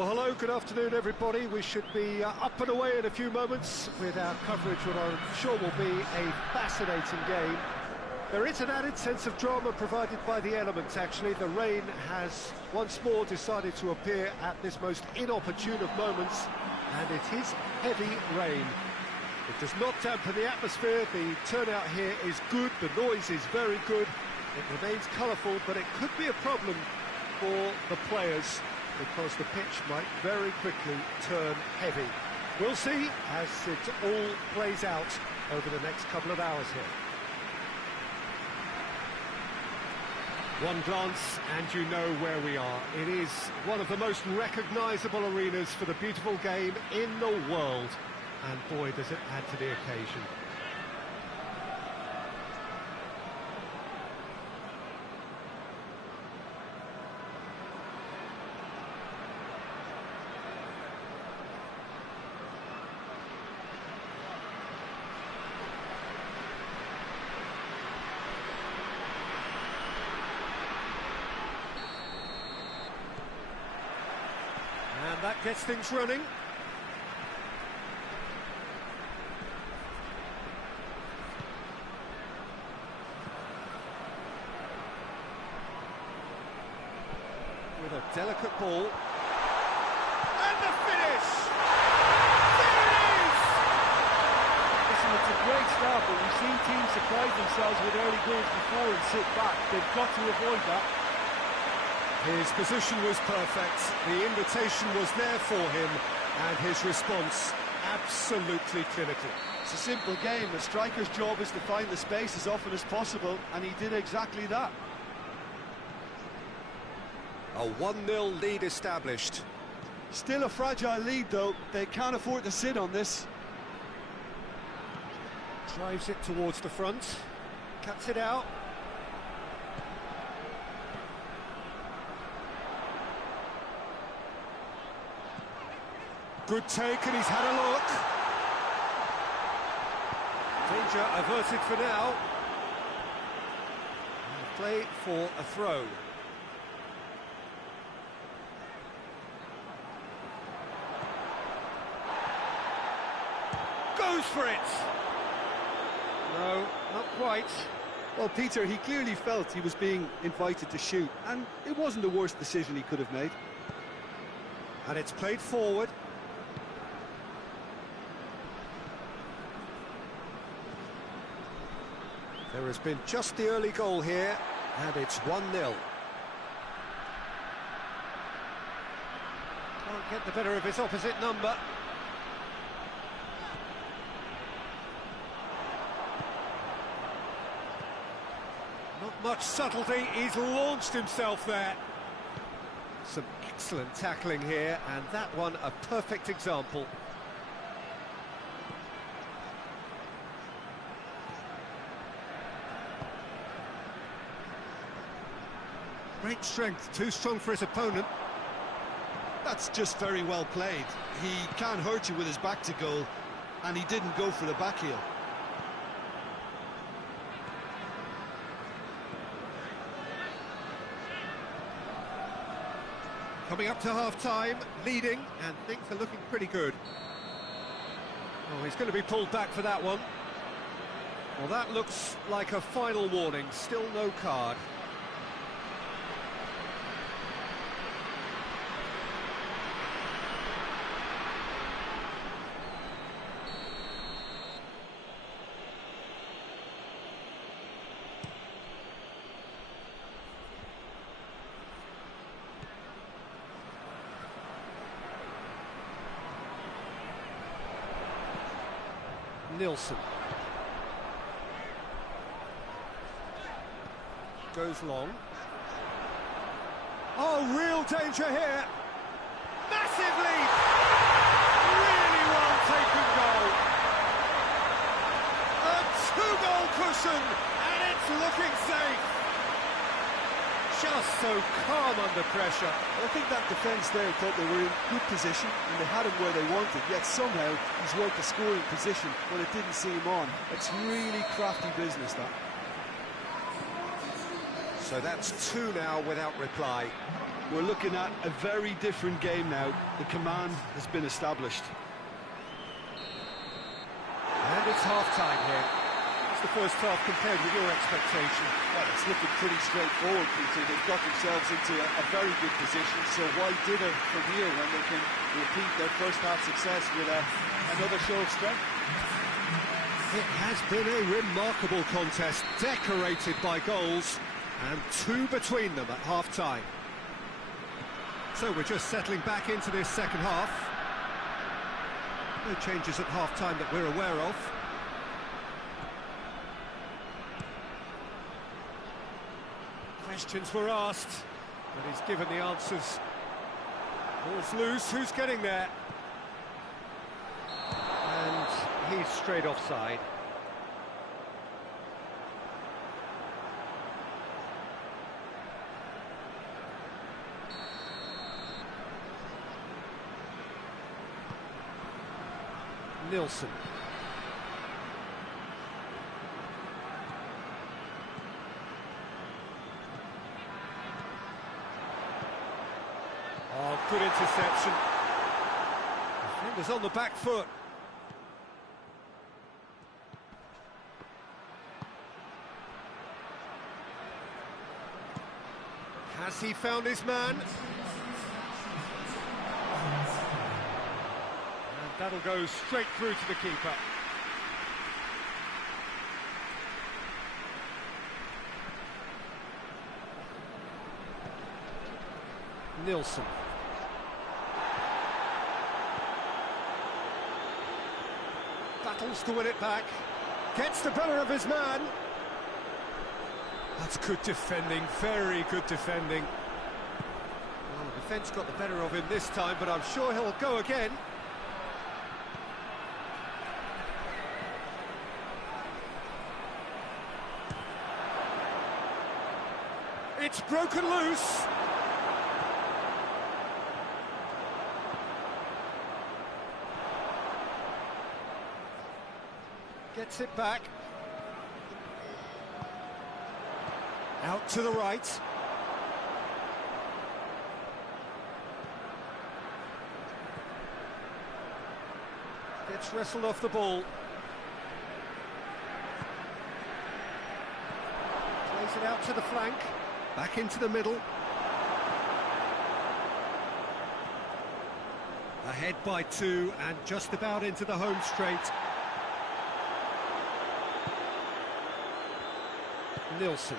Well, hello, good afternoon, everybody. We should be up and away in a few moments with our coverage, what I'm sure will be a fascinating game. There is an added sense of drama provided by the elements, actually. The rain has once more decided to appear at this most inopportune of moments, and it is heavy rain. It does not dampen the atmosphere. The turnout here is good, the noise is very good. It remains colourful, but it could be a problem for the players, because the pitch might very quickly turn heavy. We'll see as it all plays out over the next couple of hours here. One glance and you know where we are. It is one of the most recognisable arenas for the beautiful game in the world. And boy, does it add to the occasion. And that gets things running. With a delicate ball. And the finish! There it is! Listen, it's a great start, but we've seen teams surprise themselves with early goals before and sit back. They've got to avoid that. His position was perfect, the invitation was there for him, and his response absolutely clinical. It's a simple game. The striker's job is to find the space as often as possible, and he did exactly that. A 1-0 lead established. Still a fragile lead, though. They can't afford to sit on this. Drives it towards the front, cuts it out. Good take, and he's had a look. Danger averted for now. And play for a throw. Goes for it! No, not quite. Well, Peter, he clearly felt he was being invited to shoot, and it wasn't the worst decision he could have made. And it's played forward. There has been just the early goal here, and it's 1-0. Can't get the better of his opposite number. Not much subtlety, he's launched himself there. Some excellent tackling here, and that one a perfect example. Great strength, too strong for his opponent. That's just very well played. He can't hurt you with his back to goal, and he didn't go for the back heel. Coming up to half-time, leading, and things are looking pretty good. Oh, he's going to be pulled back for that one. Well, that looks like a final warning, still no card. Nilsson goes long. Oh, real danger here. Massive leap. Really well taken goal. A 2-goal cushion, and it's looking safe. Just so calm under pressure. I think that defence there thought they were in good position and they had him where they wanted, yet somehow he's worked a scoring position when it didn't see him on. It's really crafty business, that. So that's 2 now without reply. We're looking at a very different game now. The command has been established. And it's half-time here. What's the first half compared with your expectation? Well, it's looking pretty straightforward, Peter. They've got themselves into a very good position, so why dither from here when they can repeat their first half success with another show of strength? It has been a remarkable contest, decorated by goals, and two between them at half-time. So we're just settling back into this second half. No changes at half-time that we're aware of. Questions were asked, but he's given the answers. Ball's loose, who's getting there? And he's straight offside. Nilsson. Oh, good interception. Defender's on the back foot. Has he found his man? And that'll go straight through to the keeper. Nilsson. Battles to win it back. Gets the better of his man. That's good defending, very good defending. Well, the defence got the better of him this time, but I'm sure he'll go again. It's broken loose. Gets it back. Out to the right. Gets wrestled off the ball. Plays it out to the flank. Back into the middle. Ahead by 2 and just about into the home straight. Nilsson.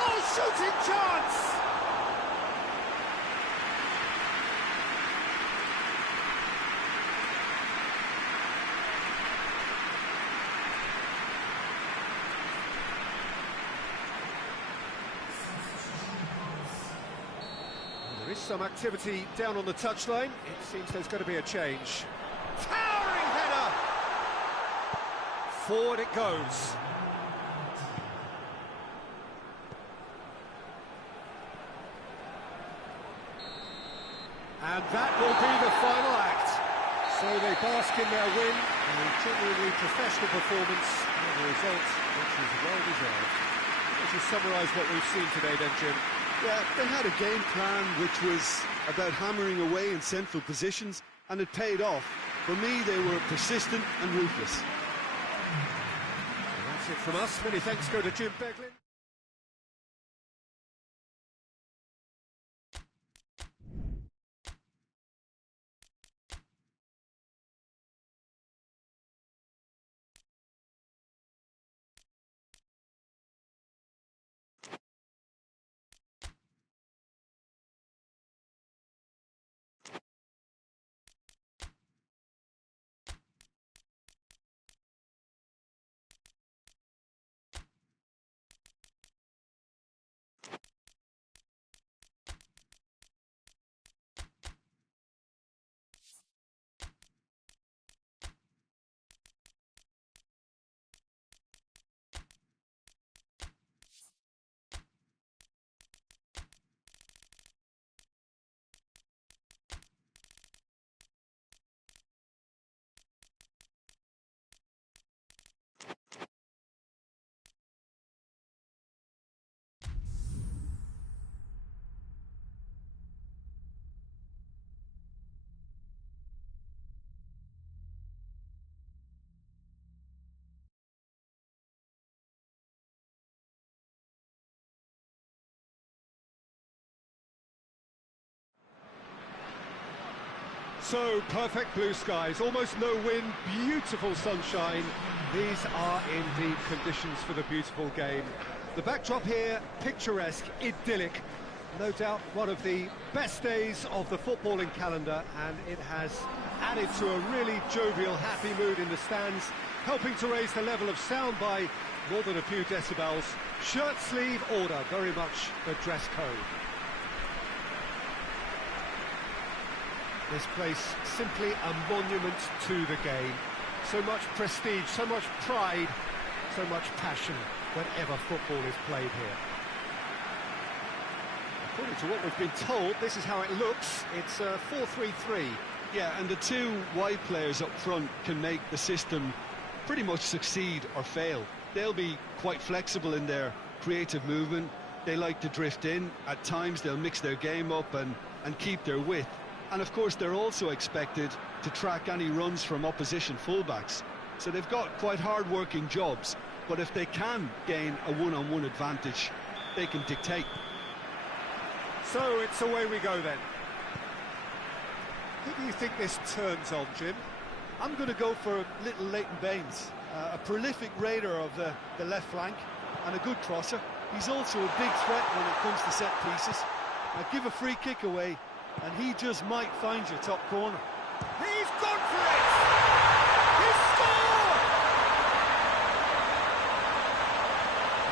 Oh, shooting chance! There is some activity down on the touchline. It seems there's going to be a change. Towering header! Forward it goes. And that will be the final act. So they bask in their win, a genuinely professional performance, and the result, which is well-deserved. Let's just summarise what we've seen today then, Jim. Yeah, they had a game plan which was about hammering away in central positions, and it paid off. For me, they were persistent and ruthless. And that's it from us. Many thanks go to Jim Beglin. So, perfect blue skies, almost no wind, beautiful sunshine. These are indeed conditions for the beautiful game. The backdrop here, picturesque, idyllic. No doubt one of the best days of the footballing calendar, and it has added to a really jovial, happy mood in the stands, helping to raise the level of sound by more than a few decibels. Shirt sleeve order, very much the dress code. This place simply a monument to the game. So much prestige, so much pride, so much passion whenever football is played here. According to what we've been told, this is how it looks. It's 4-3-3. Yeah, and the two wide players up front can make the system pretty much succeed or fail. They'll be quite flexible in their creative movement. They like to drift in. At times they'll mix their game up and keep their width. And of course they're also expected to track any runs from opposition fullbacks. So they've got quite hard-working jobs, but if they can gain a one-on-one advantage, they can dictate. So it's away we go then. Who do you think this turns on, Jim? I'm going to go for little Leighton Baines, a prolific raider of the left flank and a good crosser. He's also a big threat when it comes to set pieces. Give a free kick away and he just might find your top corner. He's gone for it! He's scored!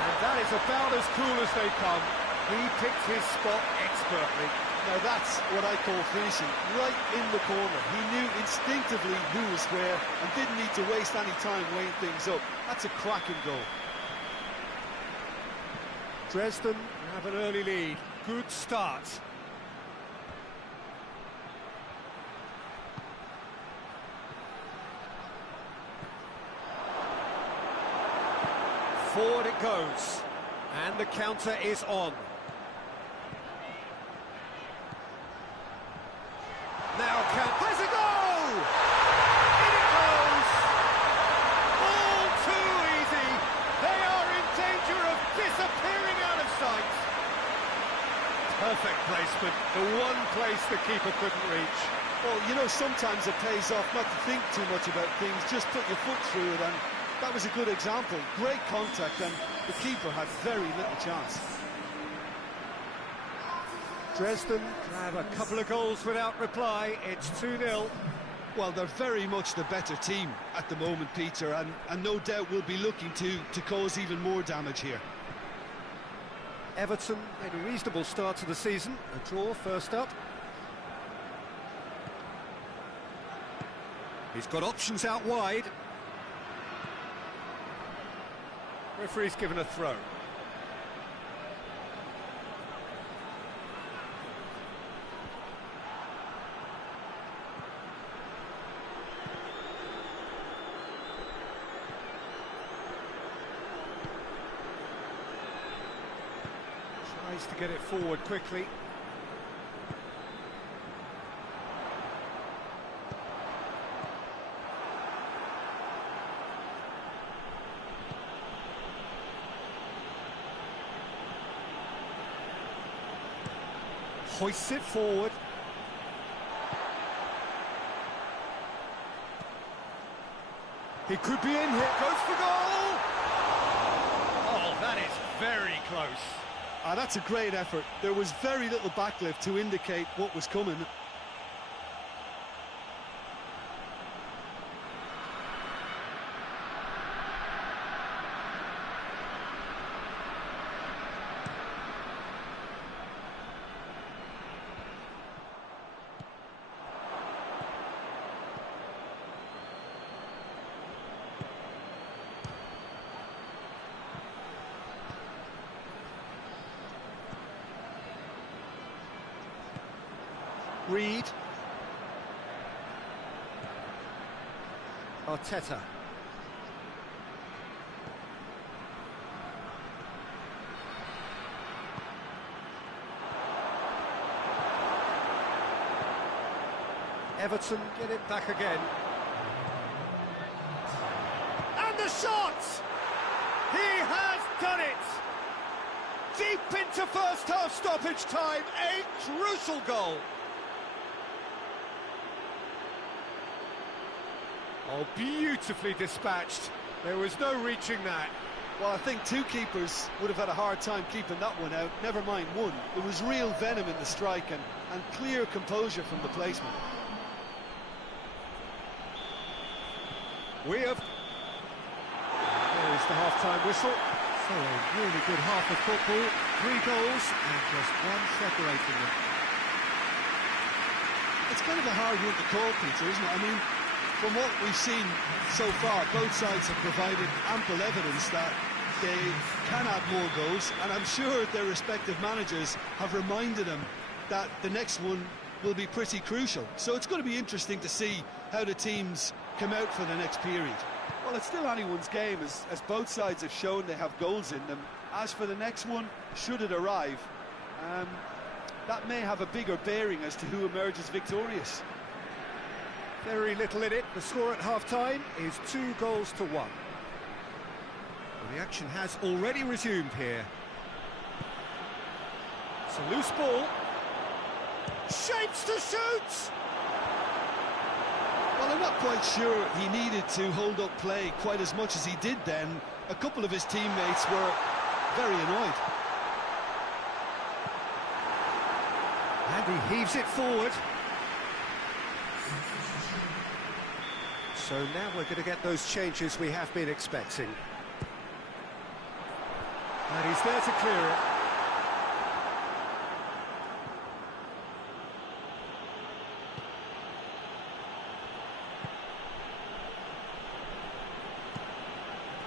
And that is about as cool as they come. He picked his spot expertly. Now that's what I call finishing, right in the corner. He knew instinctively who was where and didn't need to waste any time weighing things up. That's a cracking goal. Dresden have an early lead. Good start. Forward it goes, and the counter is on. Now has a goal! In it goes! All too easy. They are in danger of disappearing out of sight. Perfect placement, the one place the keeper couldn't reach. Well, you know, sometimes it pays off not to think too much about things, just put your foot through it, and that was a good example. Great contact, and the keeper had very little chance. Dresden have a couple of goals without reply. It's 2-0. Well, they're very much the better team at the moment, Peter, and no doubt will be looking to cause even more damage here. Everton made a reasonable start to the season. A draw first up. He's got options out wide. Referee's given a throw. Tries to get it forward quickly. Hoists it forward. He could be in here. Goes for goal! Oh, that is very close. That's a great effort. There was very little backlift to indicate what was coming. Reed. Arteta. Everton get it back again. And the shot! He has done it! Deep into first half stoppage time, a crucial goal. Oh, beautifully dispatched. There was no reaching that. Well, I think two keepers would have had a hard time keeping that one out, never mind one. There was real venom in the strike and clear composure from the placement. We have... There is the half-time whistle. So a really good half of football. 3 goals and just one separating them. It's kind of a hard one to call, Peter, isn't it? I mean, from what we've seen so far, both sides have provided ample evidence that they can add more goals, and I'm sure their respective managers have reminded them that the next one will be pretty crucial. So it's going to be interesting to see how the teams come out for the next period. Well, it's still anyone's game, as both sides have shown they have goals in them. As for the next one, should it arrive, that may have a bigger bearing as to who emerges victorious. Very little in it. The score at half-time is 2 goals to 1. Well, the action has already resumed here. It's a loose ball. Shapes to shoot! Well, I'm not quite sure he needed to hold up play quite as much as he did then. A couple of his teammates were very annoyed. And he heaves it forward. So now we're going to get those changes we have been expecting. And he's there to clear it.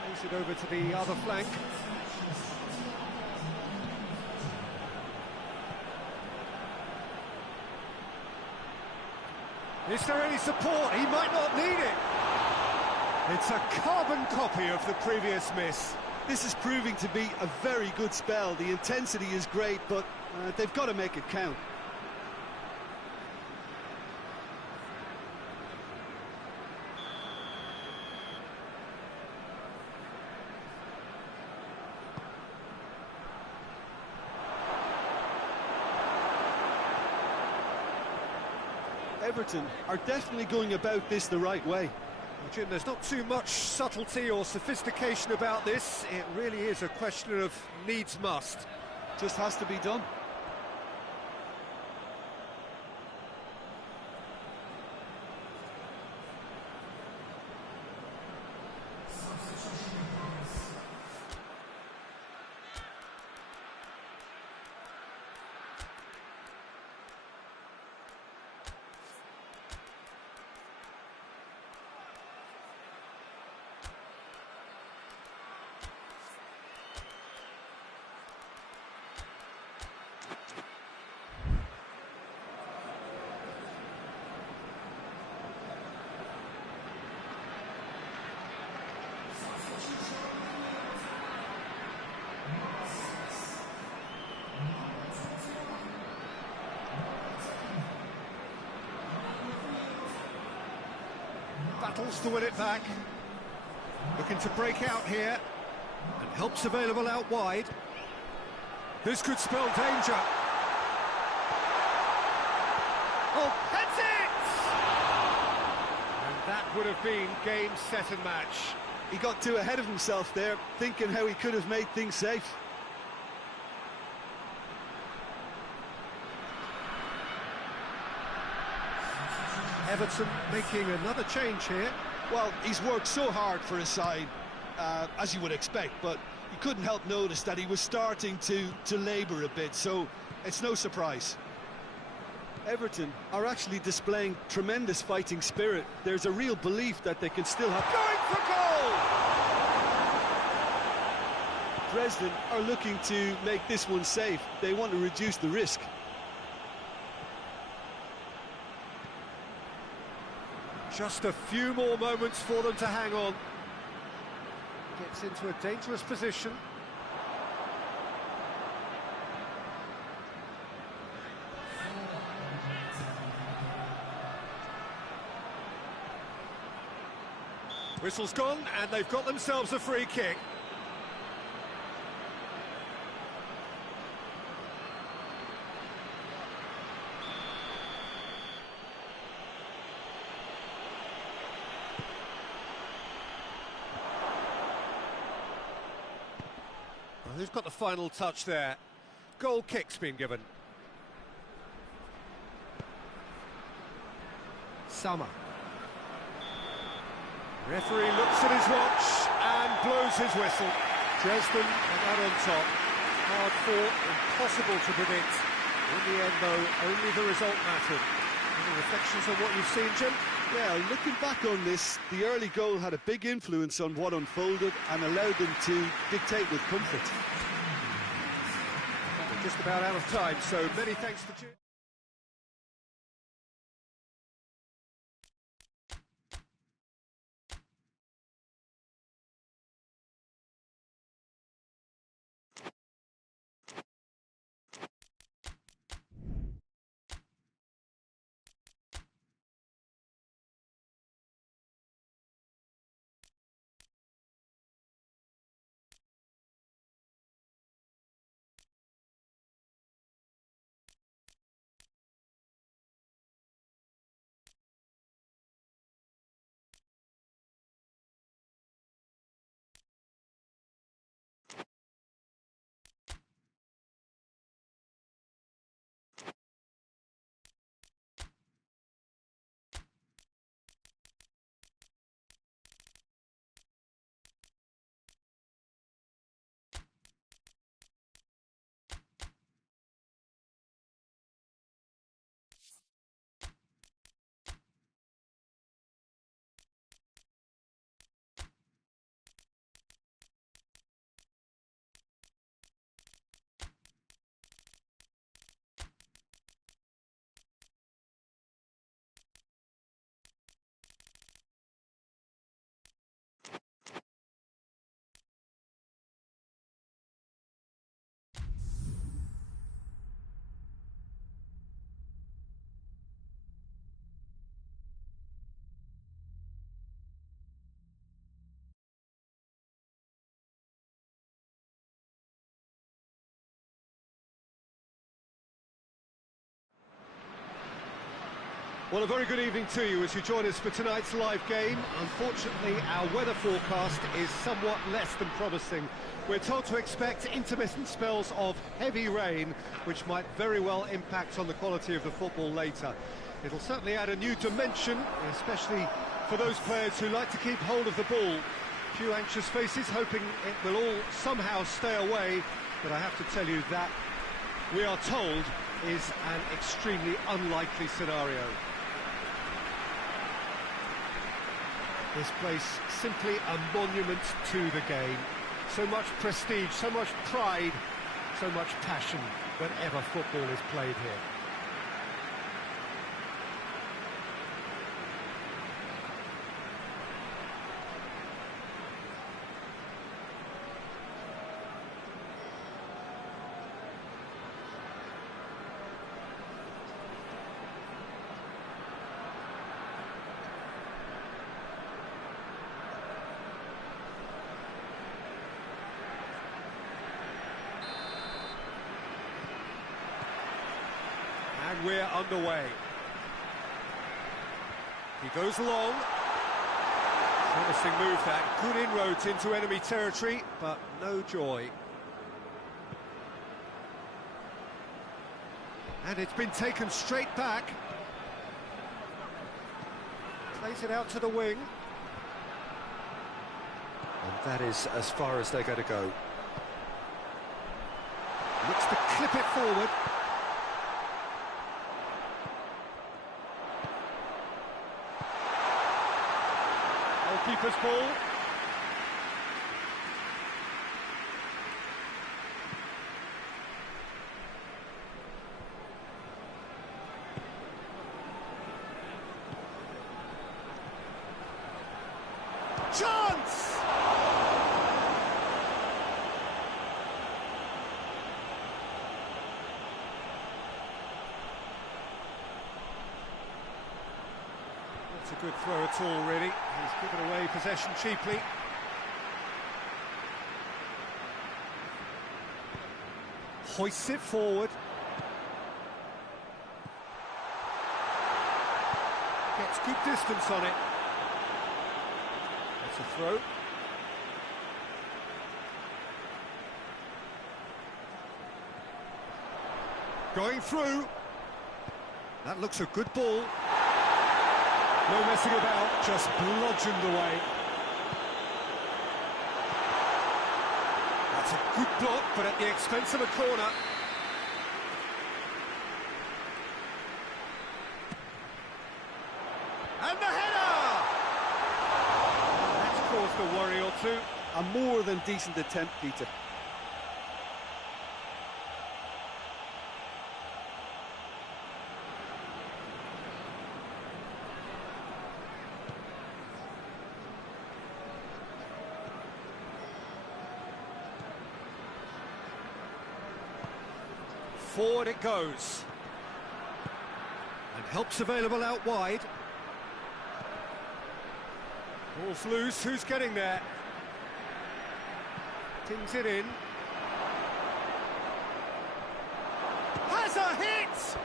Plays it over to the other flank. Is there any support? He might not need it. It's a carbon copy of the previous miss. This is proving to be a very good spell. The intensity is great, but they've got to make it count. Everton are definitely going about this the right way. Well, Jim, there's not too much subtlety or sophistication about this. It really is a question of needs must. Just has to be done. Battles to win it back. Looking to break out here. And help's available out wide. This could spell danger. Oh, that's it! And that would have been game, set and match. He got too ahead of himself there, thinking how he could have made things safe. Everton making another change here. Well, he's worked so hard for his side, as you would expect, but you couldn't help notice that he was starting to labour a bit, so it's no surprise. Everton are actually displaying tremendous fighting spirit. There's a real belief that they can still have... Going for goal! Dresden are looking to make this one safe. They want to reduce the risk. Just a few more moments for them to hang on. Gets into a dangerous position. Whistle's gone, and they've got themselves a free kick. Who's got the final touch there? Goal kick's been given. Summer. Referee looks at his watch and blows his whistle. Dresden are out on top. Hard fought, impossible to predict. In the end, though, only the result mattered. Any reflections on what you've seen, Jim? Yeah, looking back on this, the early goal had a big influence on what unfolded and allowed them to dictate with comfort. We're just about out of time, so many thanks to Jim. Well, a very good evening to you as you join us for tonight's live game. Unfortunately, our weather forecast is somewhat less than promising. We're told to expect intermittent spells of heavy rain, which might very well impact on the quality of the football later. It'll certainly add a new dimension, especially for those players who like to keep hold of the ball. A few anxious faces hoping it will all somehow stay away, but I have to tell you that we are told is an extremely unlikely scenario. This place simply a monument to the game. So much prestige, so much pride, so much passion whenever football is played here. And we're underway. He goes long. Promising move that. Good inroads into enemy territory, but no joy. And it's been taken straight back. Plays it out to the wing. And that is as far as they're going to go. Looks to clip it forward. Keeper's ball. Chance! Not a good throw at all, really. He's given away possession cheaply. Hoists it forward. Gets good distance on it. That's a throw. Going through. That looks a good ball. No messing about, just bludgeoned away. That's a good block, but at the expense of a corner. And the header! That's caused a worry or two. A more than decent attempt, Peter. Forward it goes. And help's available out wide. Ball's loose, who's getting there? Tings it in. Has a hit!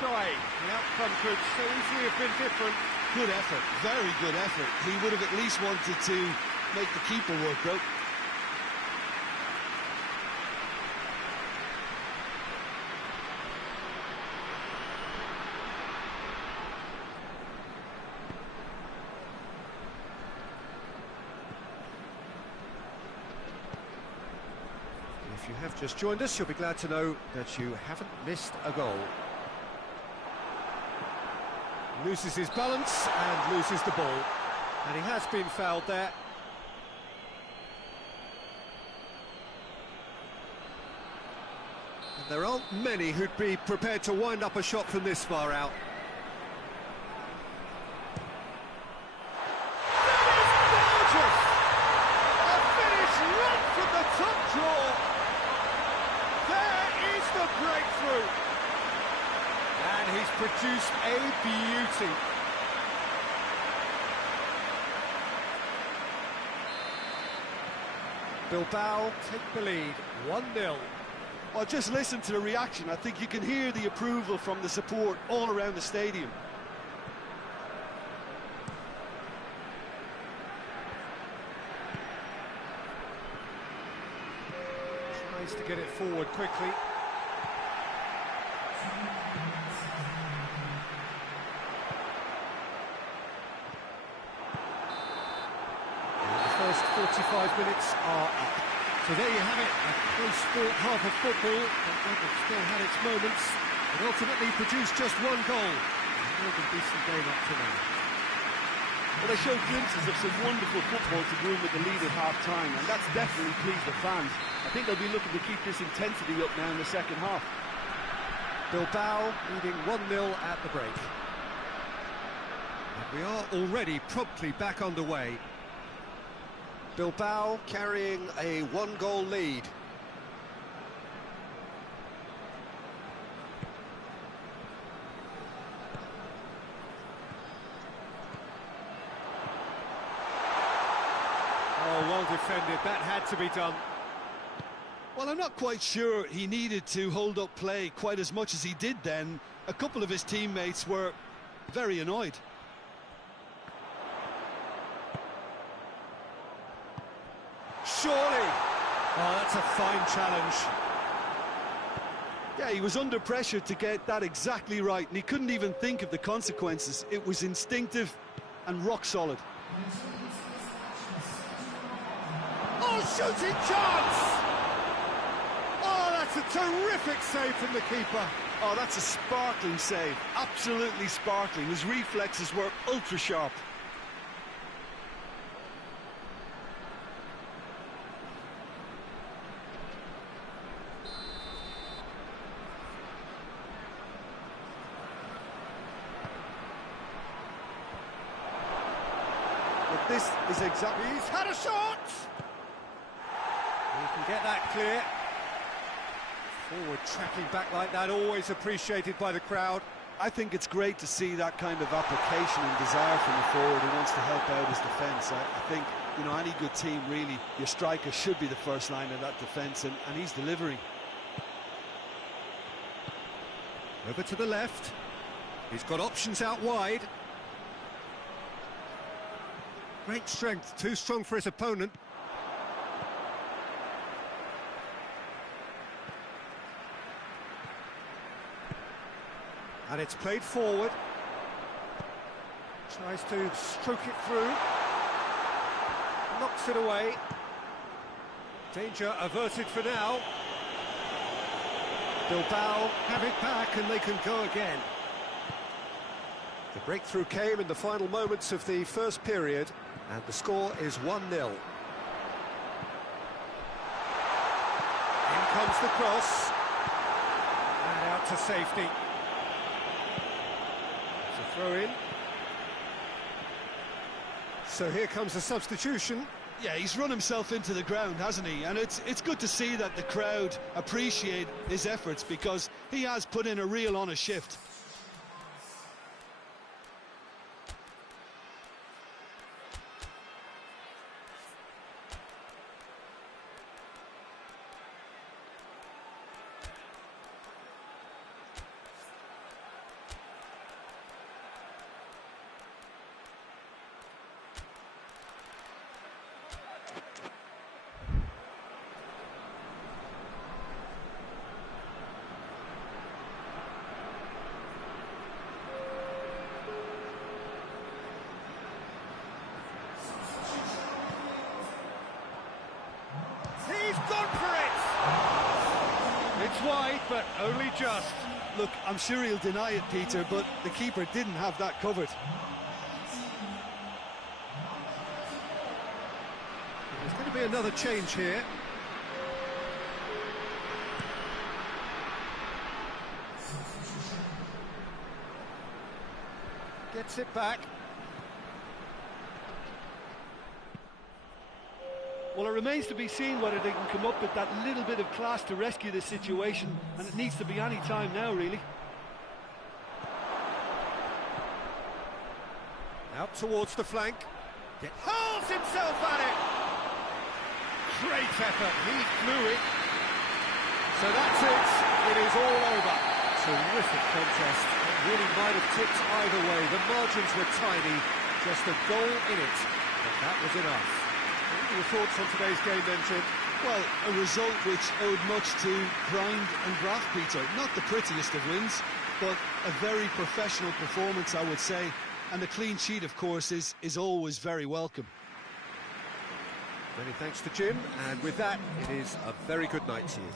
Try. The outcome could so easily have been different. Good effort, very good effort. He would have at least wanted to make the keeper work, though. If you have just joined us, you'll be glad to know that you haven't missed a goal. Loses his balance and loses the ball. And he has been fouled there. And there aren't many who'd be prepared to wind up a shot from this far out. That is gorgeous! A finish right from the top draw. There is the breakthrough. And he's produced a beauty. Bilbao take the lead, 1-0. Well, just listen to the reaction. I think you can hear the approval from the support all around the stadium. Tries to get it forward quickly. First 45 minutes are up. So there you have it, a close sport half of football, but one that still had its moments, but ultimately produced just one goal. A more than decent game up to now. Well, they showed glimpses of some wonderful football to go in with the lead at half-time, and that's definitely pleased the fans. I think they'll be looking to keep this intensity up now in the second half. Bilbao leading 1-0 at the break. And we are already promptly back underway. Bilbao carrying a one-goal lead. Oh, well defended, that had to be done. Well, I'm not quite sure he needed to hold up play quite as much as he did then. A couple of his teammates were very annoyed. Surely! Oh, that's a fine challenge. Yeah, he was under pressure to get that exactly right, and he couldn't even think of the consequences. It was instinctive and rock solid. Oh, shooting chance! Oh, that's a terrific save from the keeper. Oh, that's a sparkling save, absolutely sparkling. His reflexes were ultra-sharp. This is exactly... He's had a shot! He can get that clear. Forward tracking back like that, always appreciated by the crowd. I think it's great to see that kind of application and desire from the forward who wants to help out his defence. I think, you know, any good team, really, your striker should be the first line of that defence, and he's delivering. Over to the left. He's got options out wide. Great strength, too strong for his opponent. And it's played forward. Tries to stroke it through. Knocks it away. Danger averted for now. Bilbao have it back and they can go again. The breakthrough came in the final moments of the first period, and the score is 1-0. In comes the cross. And out to safety. It's a throw-in. So here comes the substitution. Yeah, he's run himself into the ground, hasn't he? And it's good to see that the crowd appreciate his efforts, because he has put in a real honest shift. Gone for it! It's wide, but only just. Look, I'm sure he'll deny it, Peter, but the keeper didn't have that covered. There's going to be another change here. Gets it back. Well, it remains to be seen whether they can come up with that little bit of class to rescue this situation, and it needs to be any time now, really. Out towards the flank. Hurls himself at it! Great effort, he flew it. So that's it, it is all over. Terrific contest, it really might have tipped either way. The margins were tiny, just a goal in it, but that was enough. What are your thoughts on today's game then, Jim? Well, a result which owed much to grind and graft, Peter. Not the prettiest of wins, but a very professional performance, I would say. And a clean sheet, of course, is always very welcome. Many thanks to Jim, and with that, it is a very good night to you.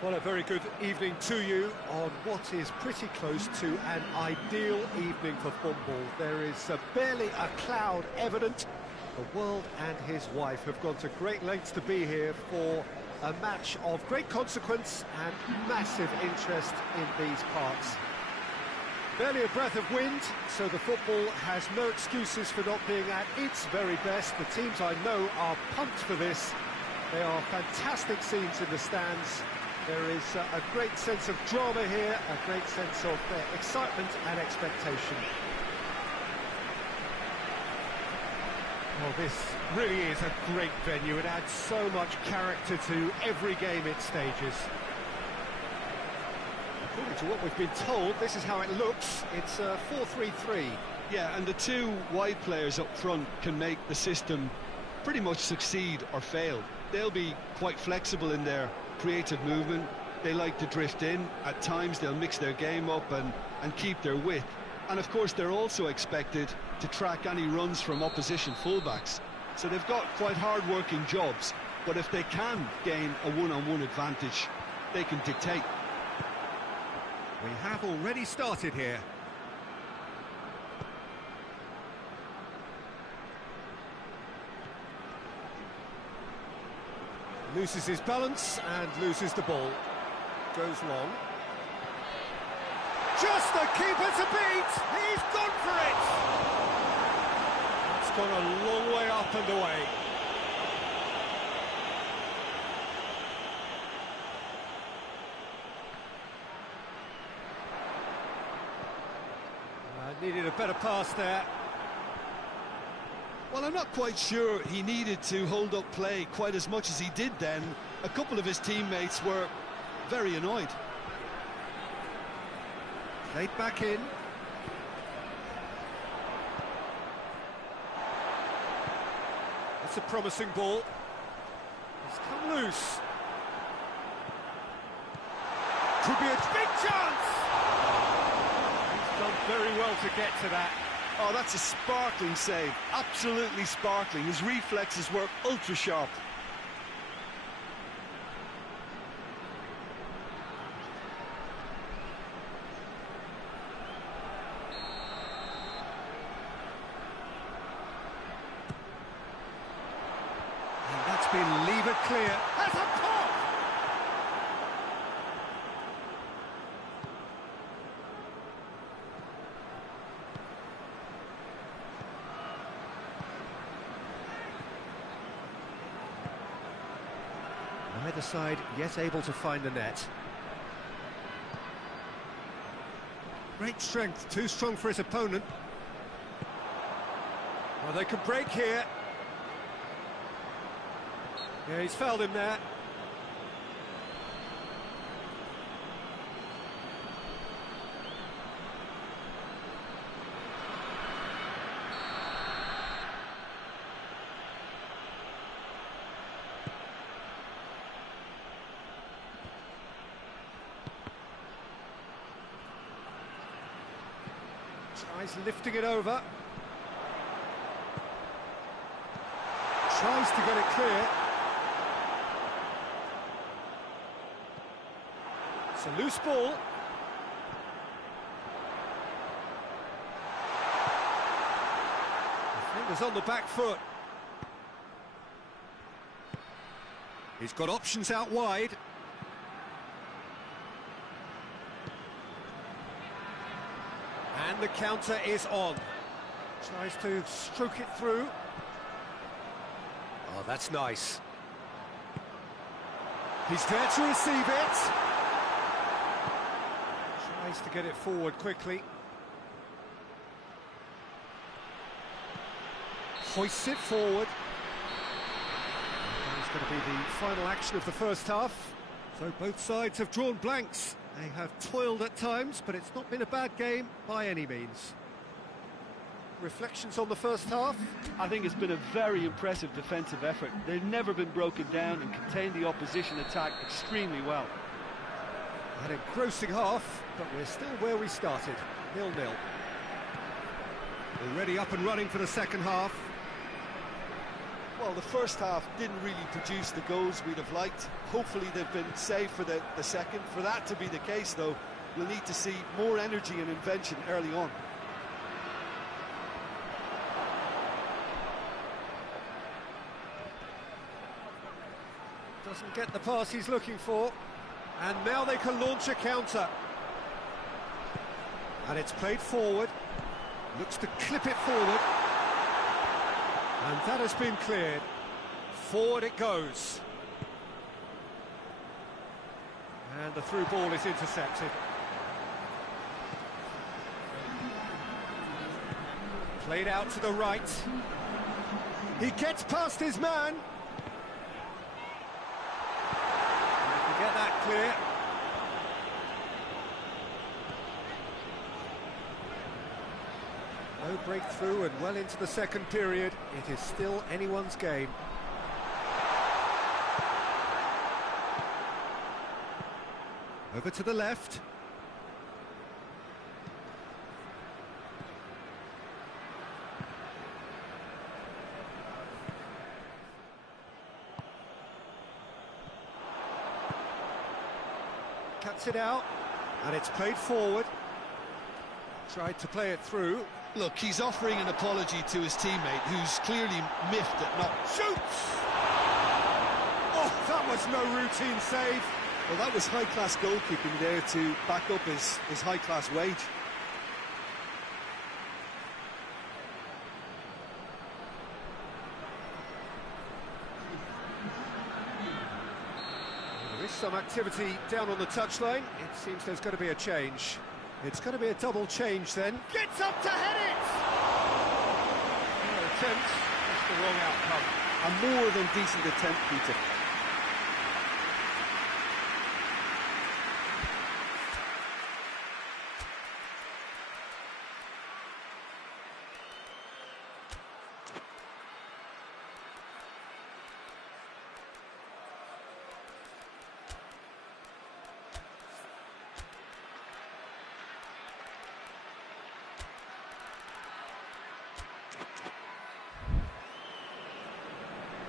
Well, a very good evening to you on what is pretty close to an ideal evening for football. There is barely a cloud evident. The world and his wife have gone to great lengths to be here for a match of great consequence and massive interest in these parts. Barely a breath of wind, so the football has no excuses for not being at its very best. The teams I know are pumped for this. They are fantastic scenes in the stands. There is a great sense of drama here, a great sense of excitement and expectation. Well, this really is a great venue. It adds so much character to every game it stages. According to what we've been told, this is how it looks. It's 4-3-3. Yeah, and the two wide players up front can make the system pretty much succeed or fail. They'll be quite flexible in their creative movement. They like to drift in. At times they'll mix their game up and keep their width. And of course, they're also expected to track any runs from opposition fullbacks. So they've got quite hard-working jobs, but if they can gain a one-on-one advantage, they can dictate. We have already started here. Loses his balance and loses the ball. Goes long. Just the keeper to beat! He's gone for it! It's gone a long way up and away. Needed a better pass there. Well, I'm not quite sure he needed to hold up play quite as much as he did then. A couple of his teammates were very annoyed. Played back in. That's a promising ball. It's come loose. Could be a big chance! He's done very well to get to that. Oh, that's a sparkling save. Absolutely sparkling. His reflexes were ultra sharp. And that's been levered clear. Has a pop! Neither side yet able to find the net. Great strength, too strong for his opponent. Well, they can break here. Yeah, he's fouled him there. Tries lifting it over. Tries to get it clear. It's a loose ball. Defender's on the back foot. He's got options out wide. And the counter is on. Tries to stroke it through. Oh, that's nice. He's there to receive it. Tries to get it forward quickly. Hoists it forward. That's going to be the final action of the first half. So both sides have drawn blanks. They have toiled at times, but it's not been a bad game by any means. Reflections on the first half? I think it's been a very impressive defensive effort. They've never been broken down and contained the opposition attack extremely well. An engrossing half, but we're still where we started, 0-0. Already up and running for the second half. Well, the first half didn't really produce the goals we'd have liked. Hopefully they've been saved for the second. For that to be the case, though, we'll need to see more energy and invention early on. Doesn't get the pass he's looking for. And now they can launch a counter. And it's played forward. Looks to clip it forward. And that has been cleared. Forward it goes. And the through ball is intercepted. Played out to the right. He gets past his man. Get that clear. No breakthrough and well into the second period. It is still anyone's game. Over to the left. cuts it out, and it's played forward. Tried to play it through. Look, he's offering an apology to his teammate, who's clearly miffed at not... Shoots! Oh, that was no routine save. Well, that was high-class goalkeeping there to back up his high-class wage. There is some activity down on the touchline. It seems there's going to be a change. It's going to be a double change then. Gets up to head it! Attempt, that's the wrong outcome. A more than decent attempt, Peter.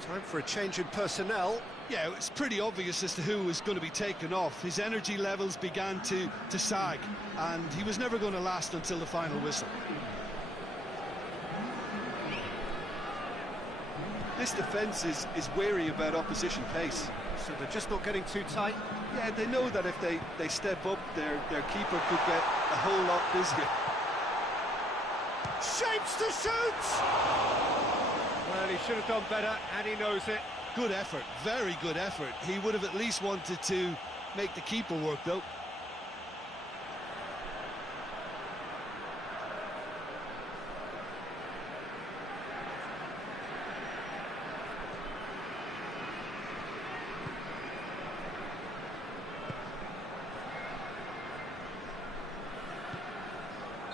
Time for a change in personnel. Yeah, it's pretty obvious as to who was going to be taken off. His energy levels began to sag, and he was never going to last until the final whistle. This defence is wary about opposition pace. So they're just not getting too tight. Yeah, they know that if they step up, their keeper could get a whole lot busier. Shapes to shoot! Well, he should have done better, and he knows it. Good effort, very good effort. He would have at least wanted to make the keeper work, though.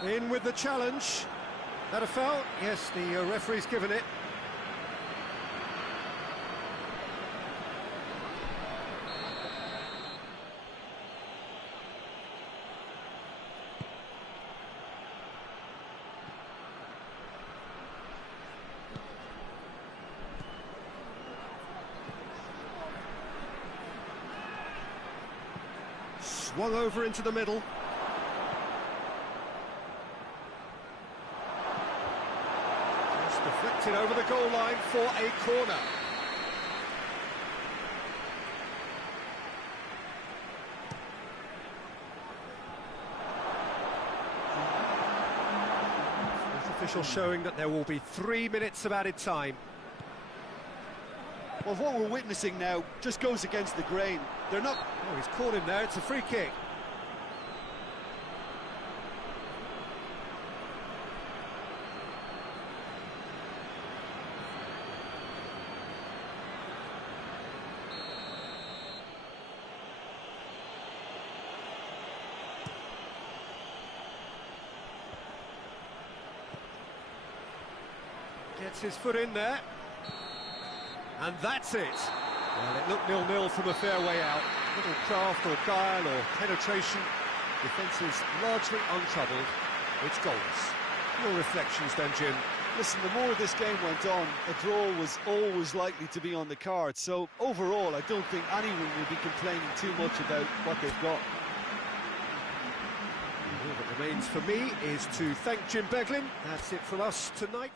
In with the challenge. That a foul? Yes, the referee's given it. Swung over into the middle. Just deflected over the goal line for a corner. Fourth official showing that there will be 3 minutes of added time. Well, what we're witnessing now just goes against the grain. They're not... Oh, he's caught him there, it's a free kick. Gets his foot in there. And that's it. Well, it looked 0-0 from a fair way out. Little craft or guile or penetration. Defence is largely untroubled. It's goals. Your reflections then, Jim? Listen, the more this game went on, a draw was always likely to be on the card. So, overall, I don't think anyone will be complaining too much about what they've got. All that remains for me is to thank Jim Beglin. That's it from us tonight.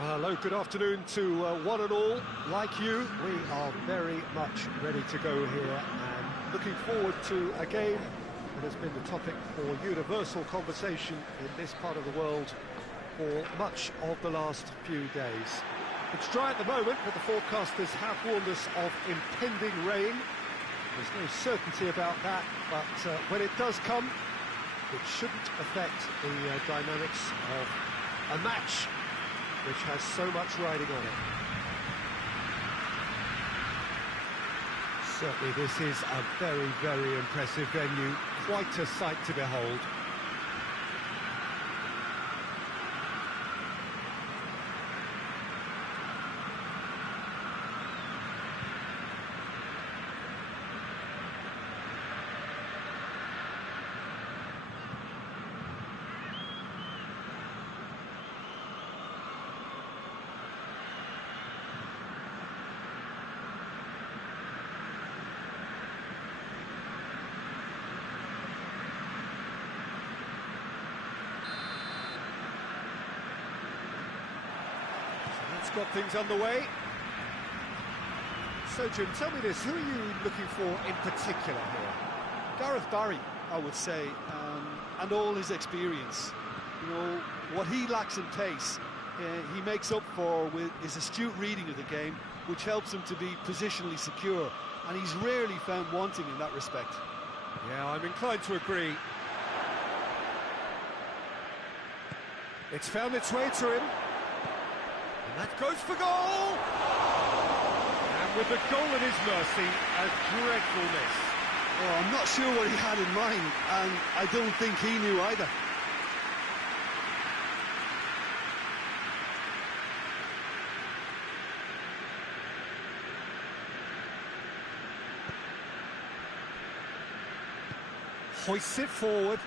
Hello, good afternoon to one and all. Like you, we are very much ready to go here and looking forward to a game that has been the topic for universal conversation in this part of the world for much of the last few days. It's dry at the moment, but the forecasters have warned us of impending rain. There's no certainty about that, but when it does come, it shouldn't affect the dynamics of a match which has so much riding on it. Certainly this is a very, very impressive venue, quite a sight to behold. Got things underway. So Jim, tell me this, who are you looking for in particular here? Gareth Barry, I would say, and all his experience. You know, what he lacks in pace, he makes up for with his astute reading of the game, which helps him to be positionally secure, and he's rarely found wanting in that respect. Yeah, I'm inclined to agree. It's found its way to him. And that goes for goal! And with the goal at his mercy, a dreadful miss. Oh, I'm not sure what he had in mind, and I don't think he knew either. Hoists it forward.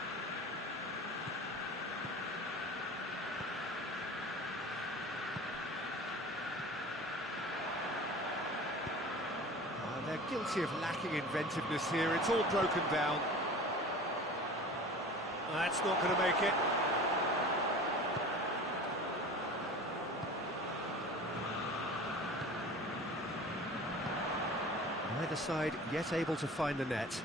They're guilty of lacking inventiveness here. It's all broken down. That's not going to make it. Neither side yet able to find the net.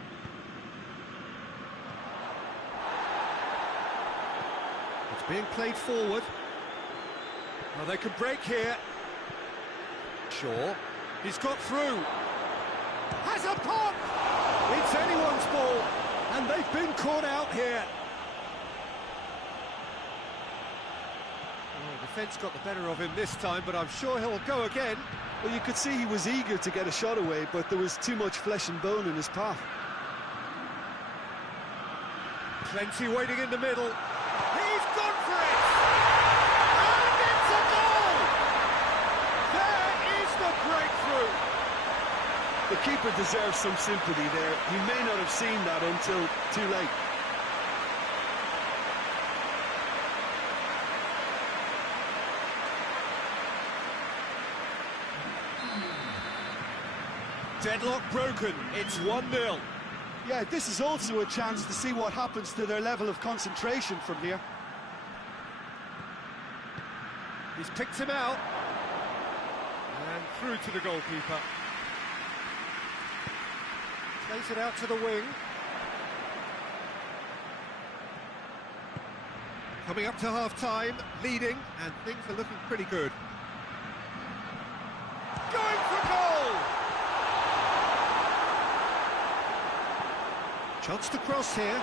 It's being played forward. Well, they can break here. Shaw. He's got through. Has a pop! It's anyone's ball, and they've been caught out here. Well, the defence got the better of him this time, but I'm sure he'll go again. Well, you could see he was eager to get a shot away, but there was too much flesh and bone in his path. Plenty waiting in the middle. He's gone for it! And it's a goal! There is the breakthrough! The keeper deserves some sympathy there. He may not have seen that until too late. Deadlock broken. It's 1-0. Yeah, this is also a chance to see what happens to their level of concentration from here. He's picked him out. And through to the goalkeeper. Plays it out to the wing. Coming up to half-time, leading, and things are looking pretty good. Going for goal! Chance to cross here.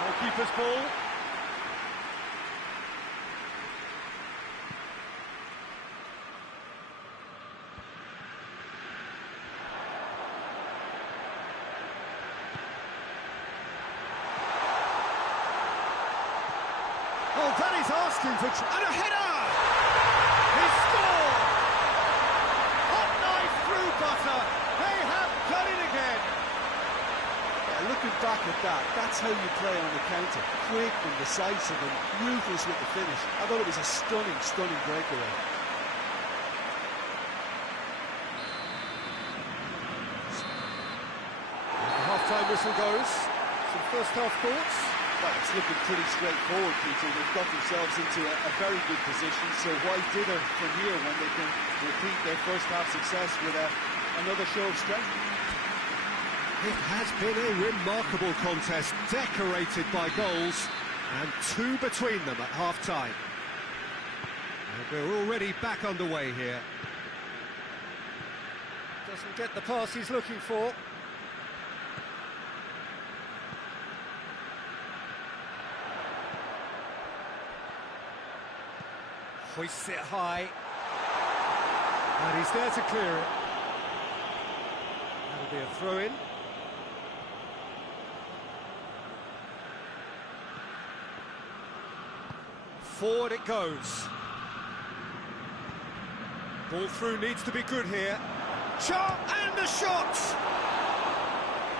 Goalkeeper's ball. Oh, that is asking for... And a header! He scored! Hot knife through butter. They have done it again. Yeah, looking back at that, that's how you play on the counter. Quick and decisive and ruthless with the finish. I thought it was a stunning, stunning breakaway. The half-time whistle goes. Some first-half thoughts? Well, it's looking pretty straightforward, Peter. They've got themselves into a very good position, so why dither from here when they can repeat their first half success with another show of strength? It has been a remarkable contest, decorated by goals, and two between them at half-time. And we're already back underway here. Doesn't get the pass he's looking for. Hoists it high. And he's there to clear it. That'll be a throw-in. Forward it goes. Ball through needs to be good here. Shot and the shot!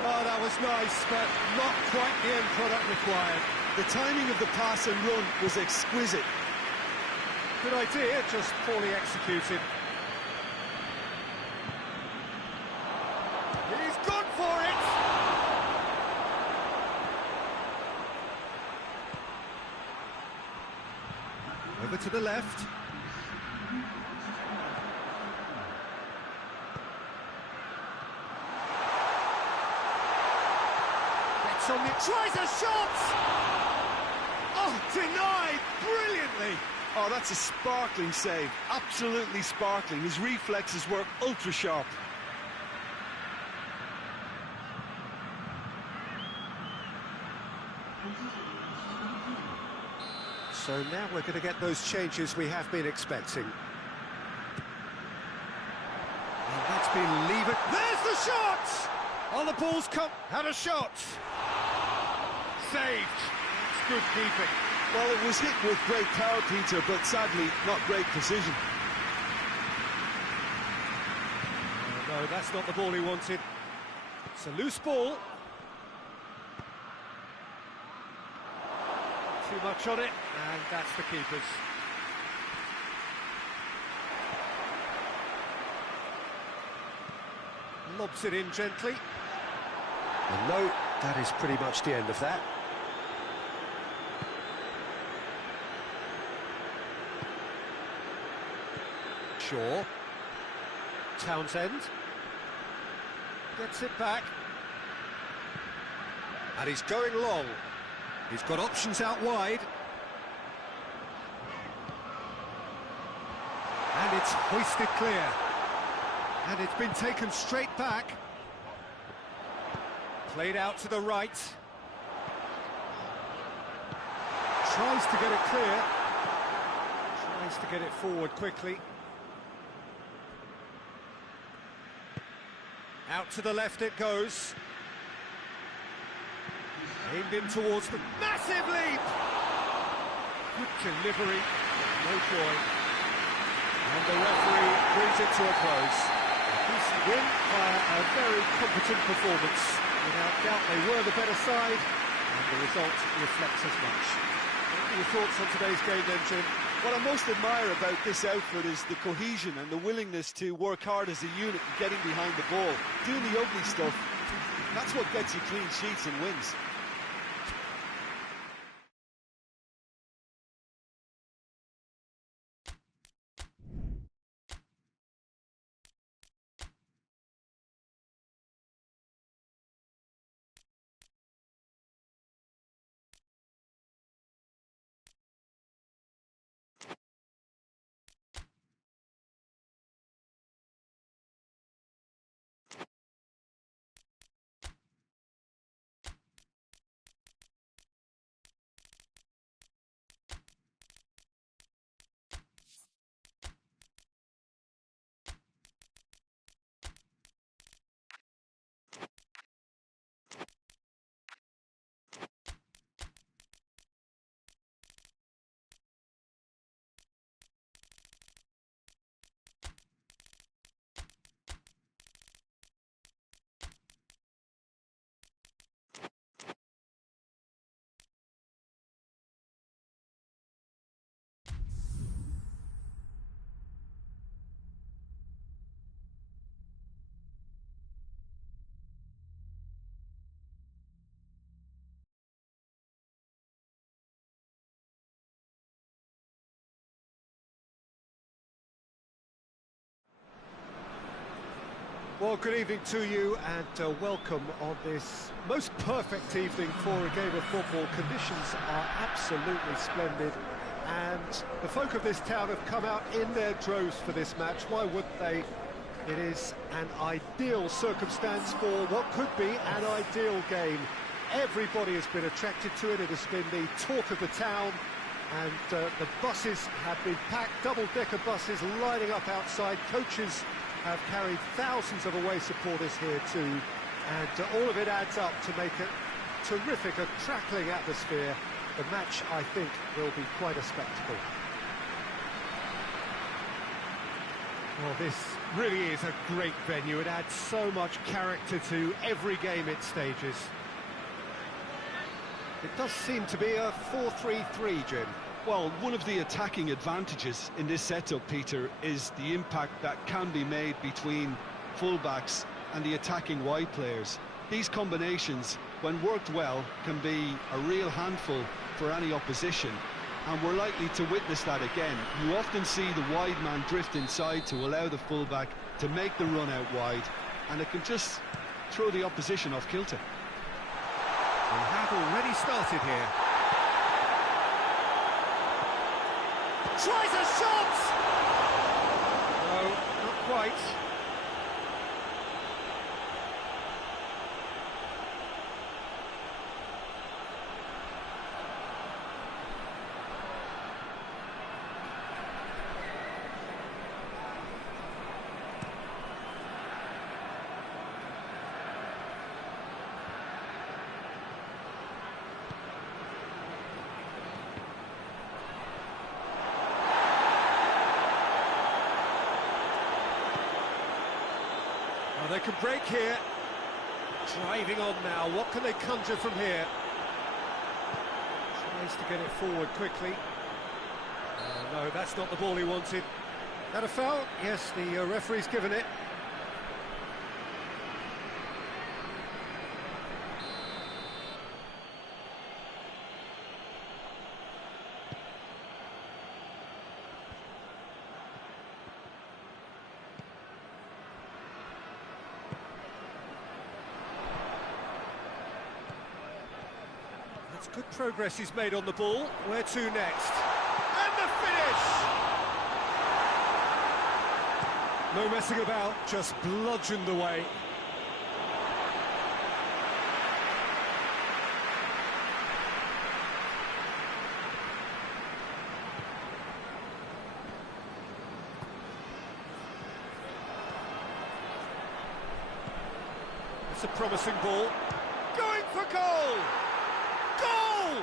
Oh, that was nice, but not quite the end product required. The timing of the pass and run was exquisite. Good idea, just poorly executed. He's gone for it! Over to the left. Gets on the... tries a shot! Oh, denied brilliantly! Oh, that's a sparkling save. Absolutely sparkling. His reflexes were ultra-sharp. So now we're going to get those changes we have been expecting. And that's been levered. There's the shot! Oh, the ball's come. Had a shot. Saved. That's good keeping. Well, it was hit with great power, Peter, but sadly, not great precision. Oh, no, that's not the ball he wanted. It's a loose ball. Too much on it, and that's the keeper's. Lobs it in gently. And no, that is pretty much the end of that. Shaw. Townsend. Gets it back. And he's going long. He's got options out wide. And it's hoisted clear. And it's been taken straight back. Played out to the right. Tries to get it clear. Tries to get it forward quickly. Out to the left it goes. Aimed in towards the massive leap! Good delivery, no joy. And the referee brings it to a close. A decent win via a very competent performance. Without doubt they were the better side, and the result reflects as much. What are your thoughts on today's game then, Jim? What I most admire about this outfit is the cohesion and the willingness to work hard as a unit and getting behind the ball. Doing the ugly stuff, that's what gets you clean sheets and wins. Well, good evening to you and welcome on this most perfect evening for a game of football. Conditions are absolutely splendid and the folk of this town have come out in their droves for this match. Why wouldn't they? It is an ideal circumstance for what could be an ideal game. Everybody has been attracted to it. It has been the talk of the town, and the buses have been packed, double-decker buses lining up outside. Coaches have carried thousands of away supporters here too, and all of it adds up to make it terrific, a crackling atmosphere. The match, I think, will be quite a spectacle. Well, this really is a great venue. It adds so much character to every game it stages. It does seem to be a 4-3-3, Jim. Well, one of the attacking advantages in this setup, Peter, is the impact that can be made between fullbacks and the attacking wide players. These combinations, when worked well, can be a real handful for any opposition, and we're likely to witness that again. You often see the wide man drift inside to allow the fullback to make the run out wide, and it can just throw the opposition off kilter. We have already started here. Tries a shot! No, not quite. They can break here. Driving on now. What can they conjure from here? Tries to get it forward quickly. No, that's not the ball he wanted. That a foul? Yes, the referee's given it. That's good progress he's made on the ball. Where to next? And the finish! No messing about, just bludgeoned away. It's a promising ball. Going for goal! Goal!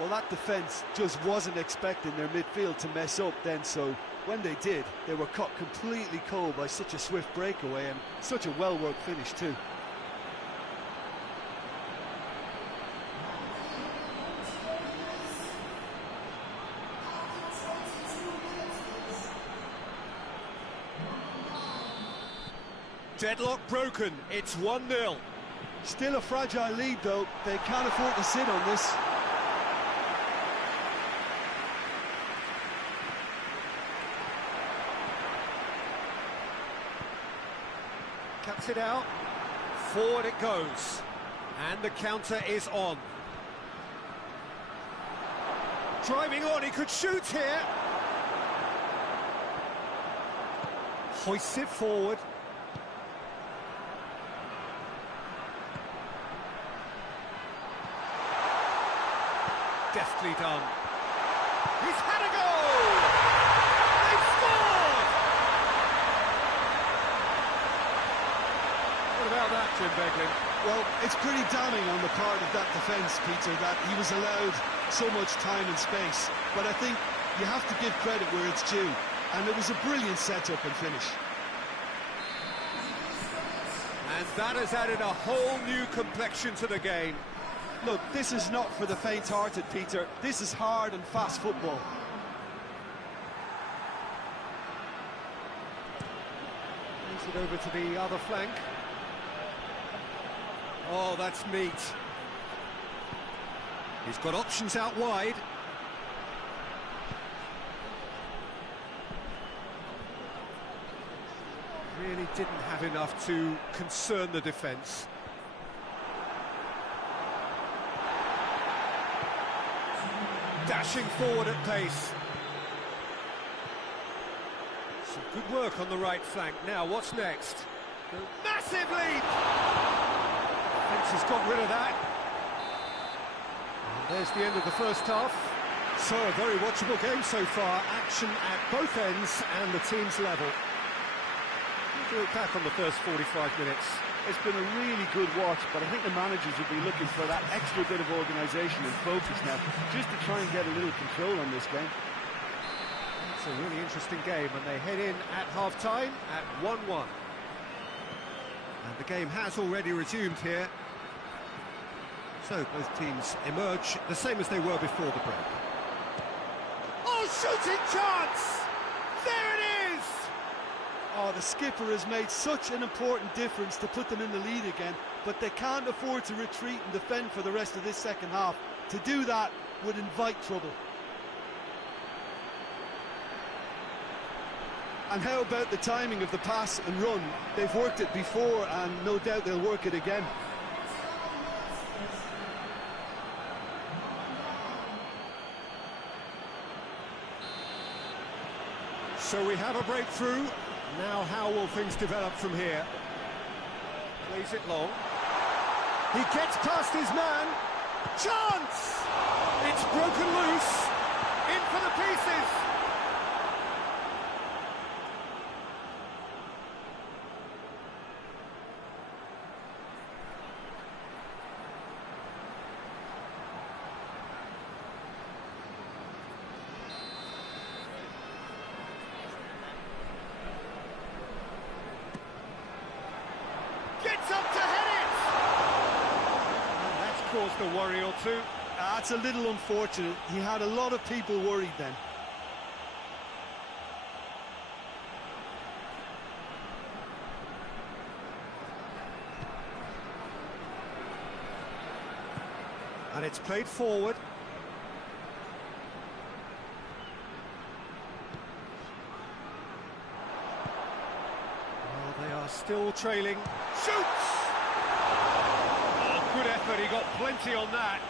Well, that defence just wasn't expecting their midfield to mess up then, so when they did, they were caught completely cold by such a swift breakaway and such a well-worked finish too. Deadlock broken, it's 1-0. Still a fragile lead though, they can't afford to sit on this. Cuts it out, forward it goes, and the counter is on. Driving on, he could shoot here. Hoists it forward. Deftly done. He's had a goal! They've scored! What about that, Jim Beglin? Well, it's pretty damning on the part of that defence, Peter, that he was allowed so much time and space. But I think you have to give credit where it's due, and it was a brilliant setup and finish. And that has added a whole new complexion to the game. Look, this is not for the faint-hearted, Peter. This is hard and fast football. Moves it over to the other flank. Oh, that's meat. He's got options out wide. Really didn't have enough to concern the defence. Dashing forward at pace. Some good work on the right flank. Now, what's next? The massive lead! Defence has got rid of that. And there's the end of the first half. So, a very watchable game so far. Action at both ends and the team's level. What do you look back on the first 45 minutes? It's been a really good watch, but I think the managers will be looking for that extra bit of organisation and focus now, just to try and get a little control on this game. It's a really interesting game, and they head in at half-time at 1-1. And the game has already resumed here. So both teams emerge the same as they were before the break. Oh, shooting chance! There it is! Oh, the skipper has made such an important difference to put them in the lead again, but they can't afford to retreat and defend for the rest of this second half. To do that would invite trouble. And how about the timing of the pass and run? They've worked it before, and no doubt they'll work it again. So we have a breakthrough. Now how will things develop from here? Plays it long. He gets past his man. Chance! It's broken loose. In for the pieces. Gets up to head it! And that's caused a worry or two. That's a little unfortunate. He had a lot of people worried then. And it's played forward. Well, they are still trailing. Shoots! Oh, good effort, he got plenty on that.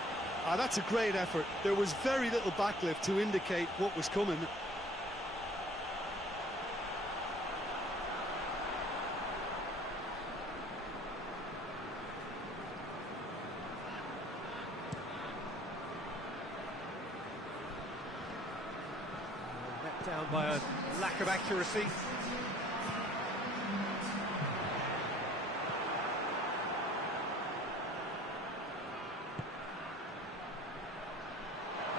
That's a great effort. There was very little backlift to indicate what was coming. Let down by a lack of accuracy.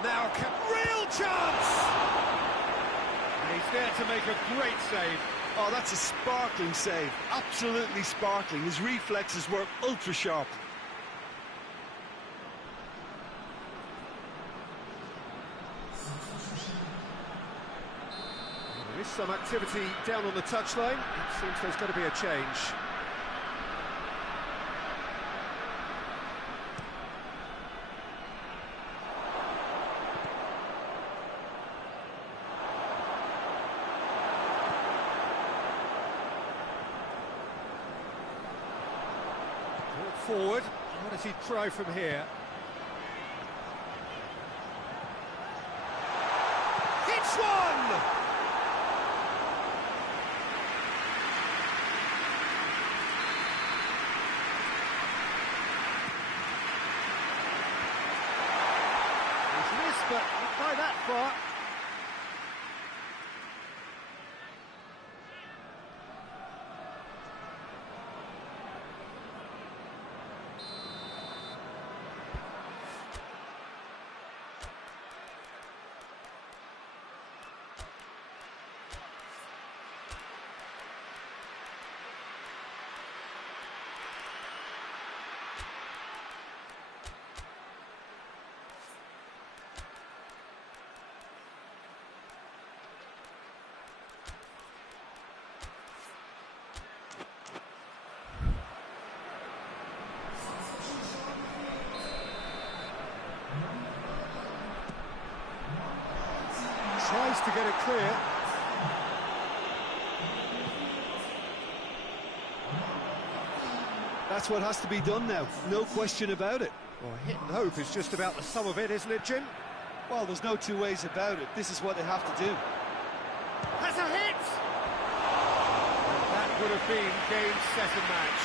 Now, real chance! And he's there to make a great save. Oh, that's a sparkling save. Absolutely sparkling. His reflexes were ultra sharp. There is some activity down on the touchline. It seems there's got to be a change. Forward, what does he try from here? Hits one! He's missed, but not by that far. Tries to get it clear. That's what has to be done now, no question about it. Well, hit and hope is just about the sum of it, isn't it, Jim? Well, there's no two ways about it. This is what they have to do. Has a hit! And that would have been game, set and match.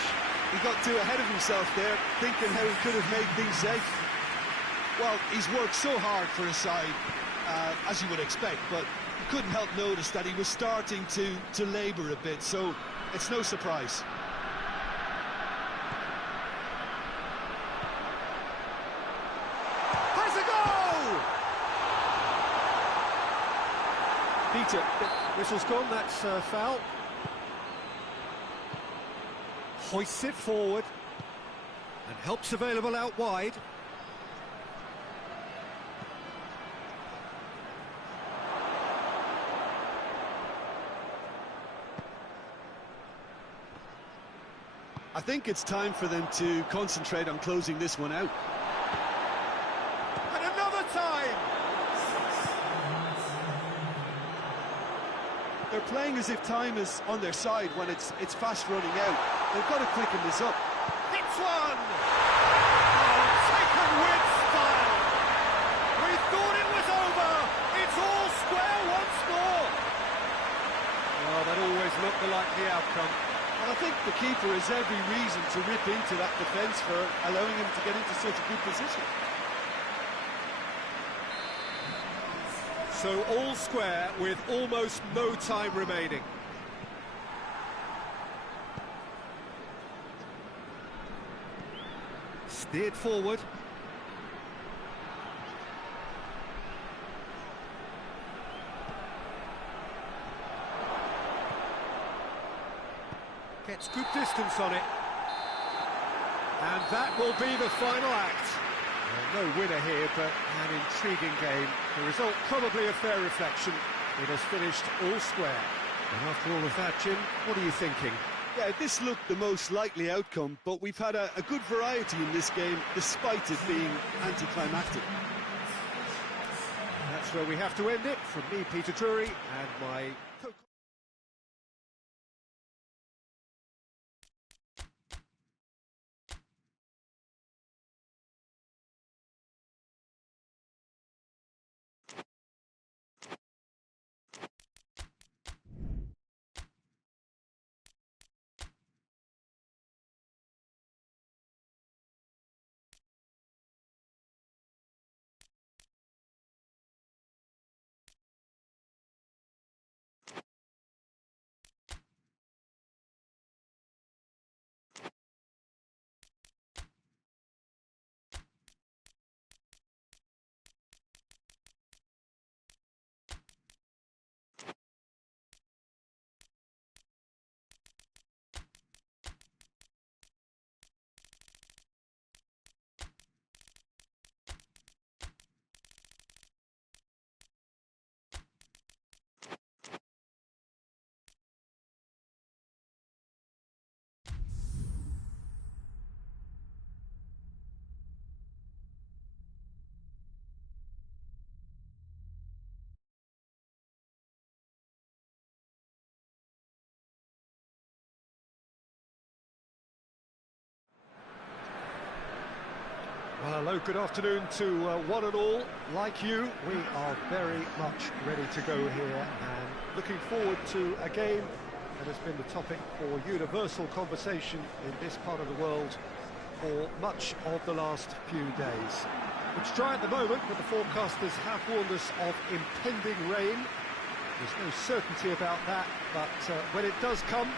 He got too ahead of himself there, thinking how he could have made things safe. Well, he's worked so hard for his side, as you would expect, but you couldn't help notice that he was starting to labour a bit, so it's no surprise. Has a goal! Peter, whistle's gone, that's foul. Hoists it forward and helps available out wide. I think it's time for them to concentrate on closing this one out. And another time! They're playing as if time is on their side when it's fast running out. They've got to quicken this up. Hits one! Oh, taken with style! We thought it was over! It's all square once more! Well, that always looked the likely outcome. And I think the keeper has every reason to rip into that defence for allowing him to get into such a good position. So all square with almost no time remaining. Steered forward. Gets good distance on it. And that will be the final act. No winner here, but an intriguing game. The result probably a fair reflection. It has finished all square. And after all of that, Jim, what are you thinking? Yeah, this looked the most likely outcome, but we've had a good variety in this game, despite it being anticlimactic. And that's where we have to end it. From me, Peter Drury, and my co Well, hello, good afternoon to one and all. Like you, we are very much ready to go here and looking forward to a game that has been the topic for universal conversation in this part of the world for much of the last few days. It's dry at the moment, but the forecasters have warned us of impending rain. There's no certainty about that, but when it does come,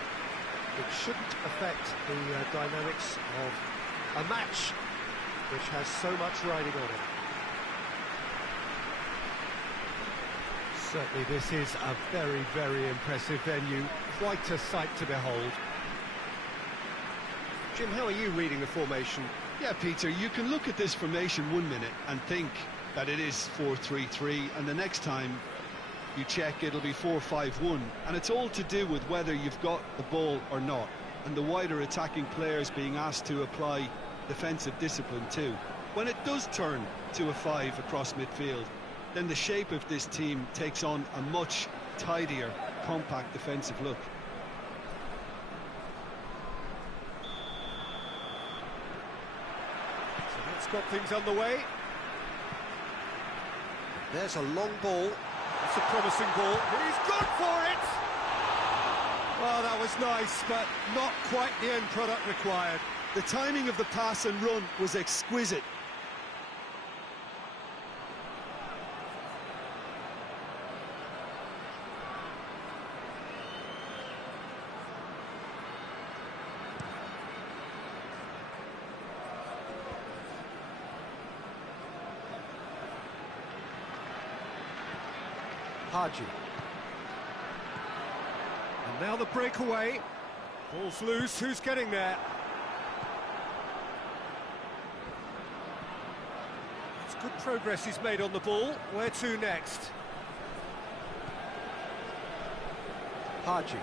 it shouldn't affect the dynamics of a match which has so much riding on it. Certainly this is a very, very impressive venue, quite a sight to behold. Jim, how are you reading the formation? Yeah, Peter, you can look at this formation 1 minute and think that it is 4-3-3, and the next time you check it'll be 4-5-1, and it's all to do with whether you've got the ball or not, and the wider attacking players being asked to apply defensive discipline too. When it does turn to a 5 across midfield, then the shape of this team takes on a much tidier, compact defensive look. got things underway. There's a long ball. It's a promising ball. He's gone for it! Oh, that was nice, but not quite the end product required. The timing of the pass and run was exquisite. Haji. And now the breakaway. Ball's loose, who's getting there? It's good progress he's made on the ball. Where to next? Haji.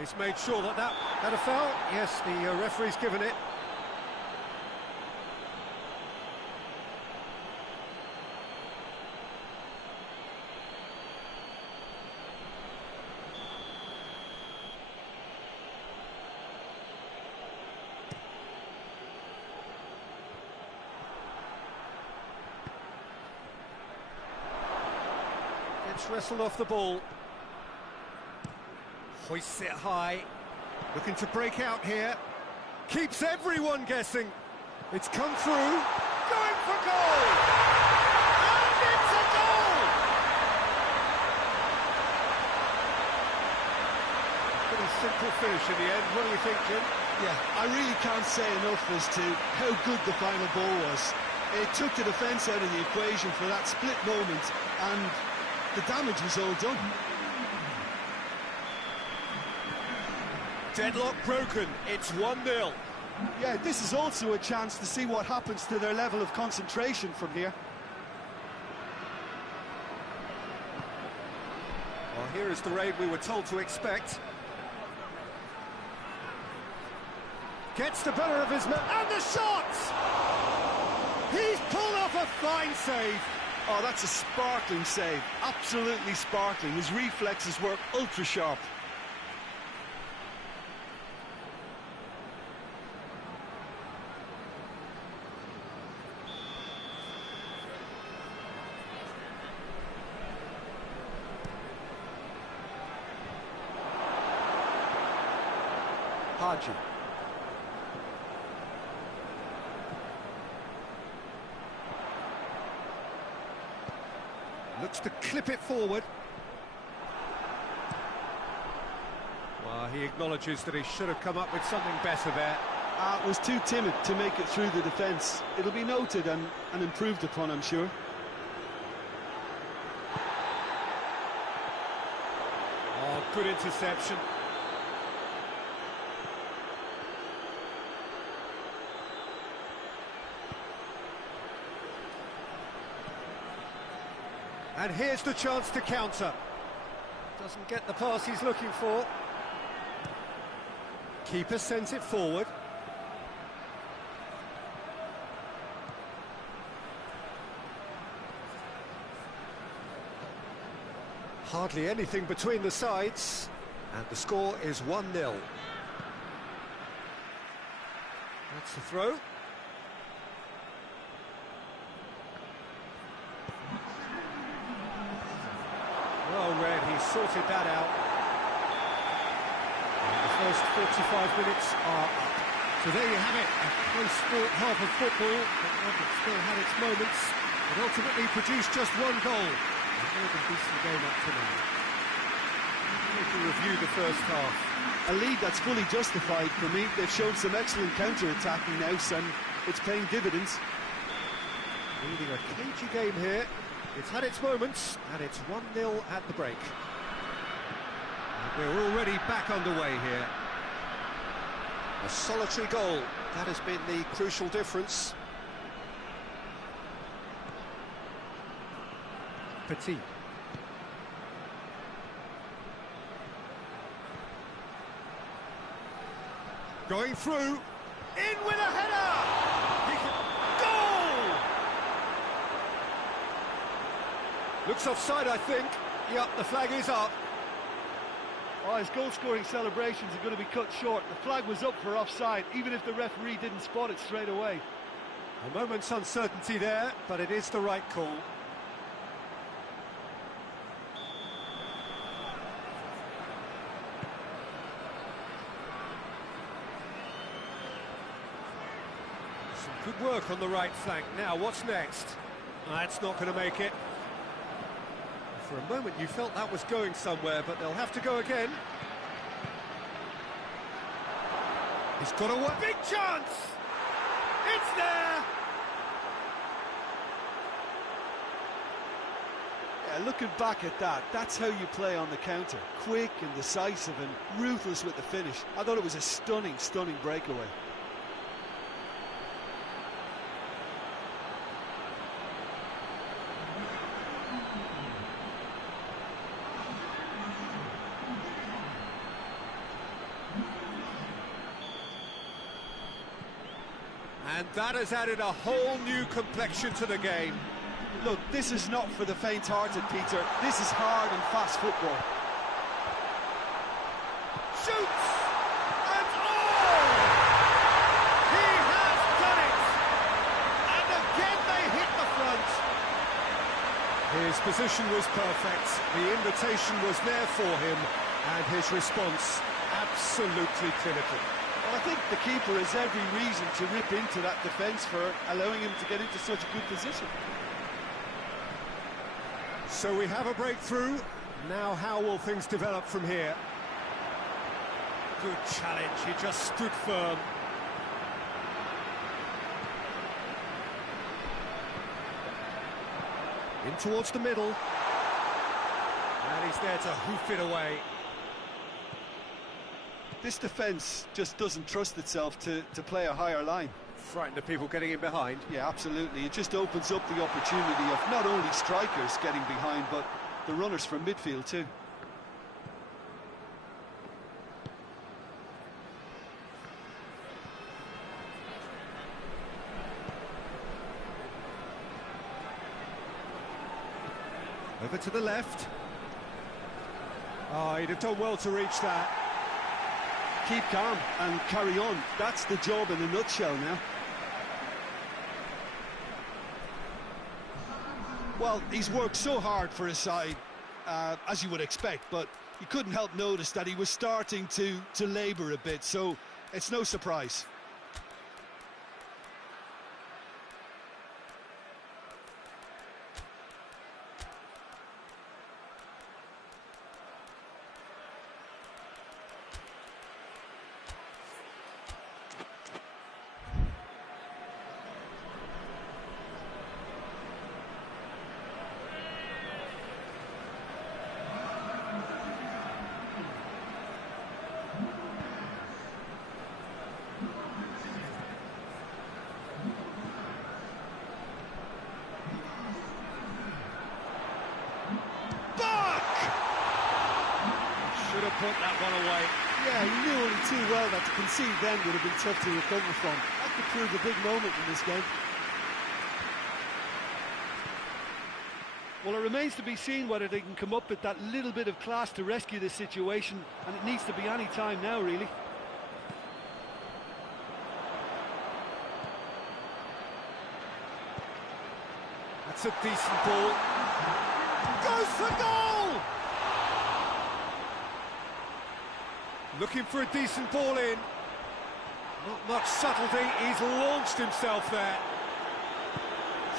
He's made sure that had a foul. Yes, the referee's given it. Gets wrestled off the ball. Hoists it high. Looking to break out here. Keeps everyone guessing. It's come through. Going for goal! And it's a goal! Pretty simple finish in the end. What do you think, Jim? Yeah, I really can't say enough as to how good the final ball was. It took the defence out of the equation for that split moment, and the damage was all done. Deadlock broken, it's 1-0. Yeah, this is also a chance to see what happens to their level of concentration from here. Well, here is the raid we were told to expect. Gets the better of his man, and the shot! He's pulled off a fine save. Oh, that's a sparkling save, absolutely sparkling. His reflexes were ultra sharp. Haji. Looks to clip it forward. Well, he acknowledges that he should have come up with something better there. It was too timid to make it through the defence. It'll be noted and improved upon, I'm sure. Oh, good interception. And here's the chance to counter. Doesn't get the pass he's looking for. Keeper sends it forward. Hardly anything between the sides. And the score is 1-0. That's the throw. Well read, he sorted that out. And the first 45 minutes are up. So there you have it, a close-fought half of football, but one that still had its moments. It ultimately produced just one goal. A more than decent game up to now. We'll review the first half. A lead that's fully justified for me. They've shown some excellent counter-attacking now, and it's paying dividends. Leading a cagey game here. It's had its moments, and it's 1-0 at the break. And we're already back underway here. A solitary goal, that has been the crucial difference. Petit. Going through, in with a header! He can... Goal! Looks offside, I think. Yep, the flag is up. Oh, his goal-scoring celebrations are going to be cut short. The flag was up for offside, even if the referee didn't spot it straight away. A moment's uncertainty there, but it is the right call. Some good work on the right flank. Now, what's next? That's not going to make it. For a moment you felt that was going somewhere, but they'll have to go again. He's got a big chance! It's there! Yeah, looking back at that, that's how you play on the counter. Quick and decisive and ruthless with the finish. I thought it was a stunning, stunning breakaway. And that has added a whole new complexion to the game. Look, this is not for the faint-hearted, Peter. This is hard and fast football. Shoots! And oh! He has done it! And again they hit the front. His position was perfect. The invitation was there for him, and his response absolutely clinical. Well, I think the keeper has every reason to rip into that defence for allowing him to get into such a good position. So we have a breakthrough. Now how will things develop from here? Good challenge, he just stood firm. In towards the middle. And he's there to hoof it away. This defence just doesn't trust itself to play a higher line. Frightened of people getting in behind. Yeah, absolutely. It just opens up the opportunity of not only strikers getting behind, but the runners from midfield too. Over to the left. Oh, he'd have done well to reach that. Keep calm and carry on. That's the job in a nutshell now. Well, he's worked so hard for his side, as you would expect, but you couldn't help notice that he was starting to labour a bit, so it's no surprise. Should have put that one away. Yeah, he knew only too well that to concede then would have been tough to recover from. That could prove a big moment in this game. Well, it remains to be seen whether they can come up with that little bit of class to rescue this situation, and it needs to be any time now, really. That's a decent ball. Goes for goal! Looking for a decent ball in. Not much subtlety, he's launched himself there.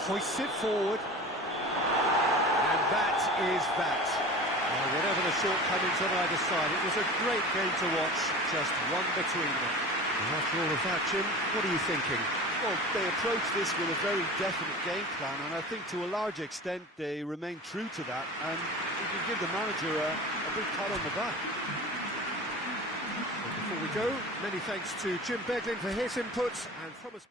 Hoists it forward. And that is that. Whatever the shortcomings on either side, it was a great game to watch, just one between them. And after all of that, Jim, what are you thinking? Well, they approach this with a very definite game plan, and I think to a large extent they remain true to that, and you can give the manager a big pat on the back. Before we go, many thanks to Jim Beglin for his inputs, and from us...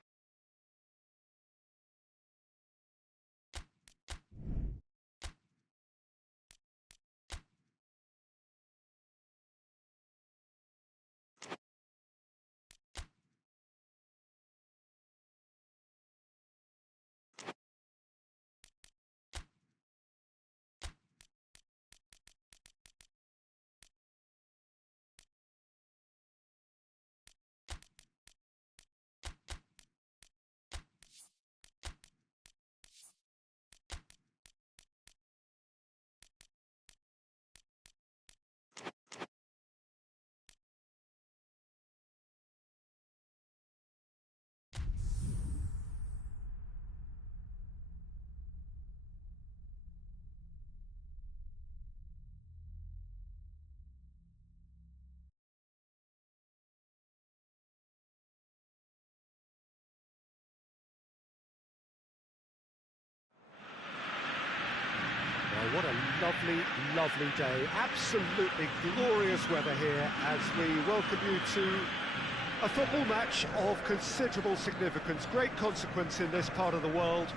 Well, what a lovely, lovely day. Absolutely glorious weather here as we welcome you to a football match of considerable significance, great consequence in this part of the world.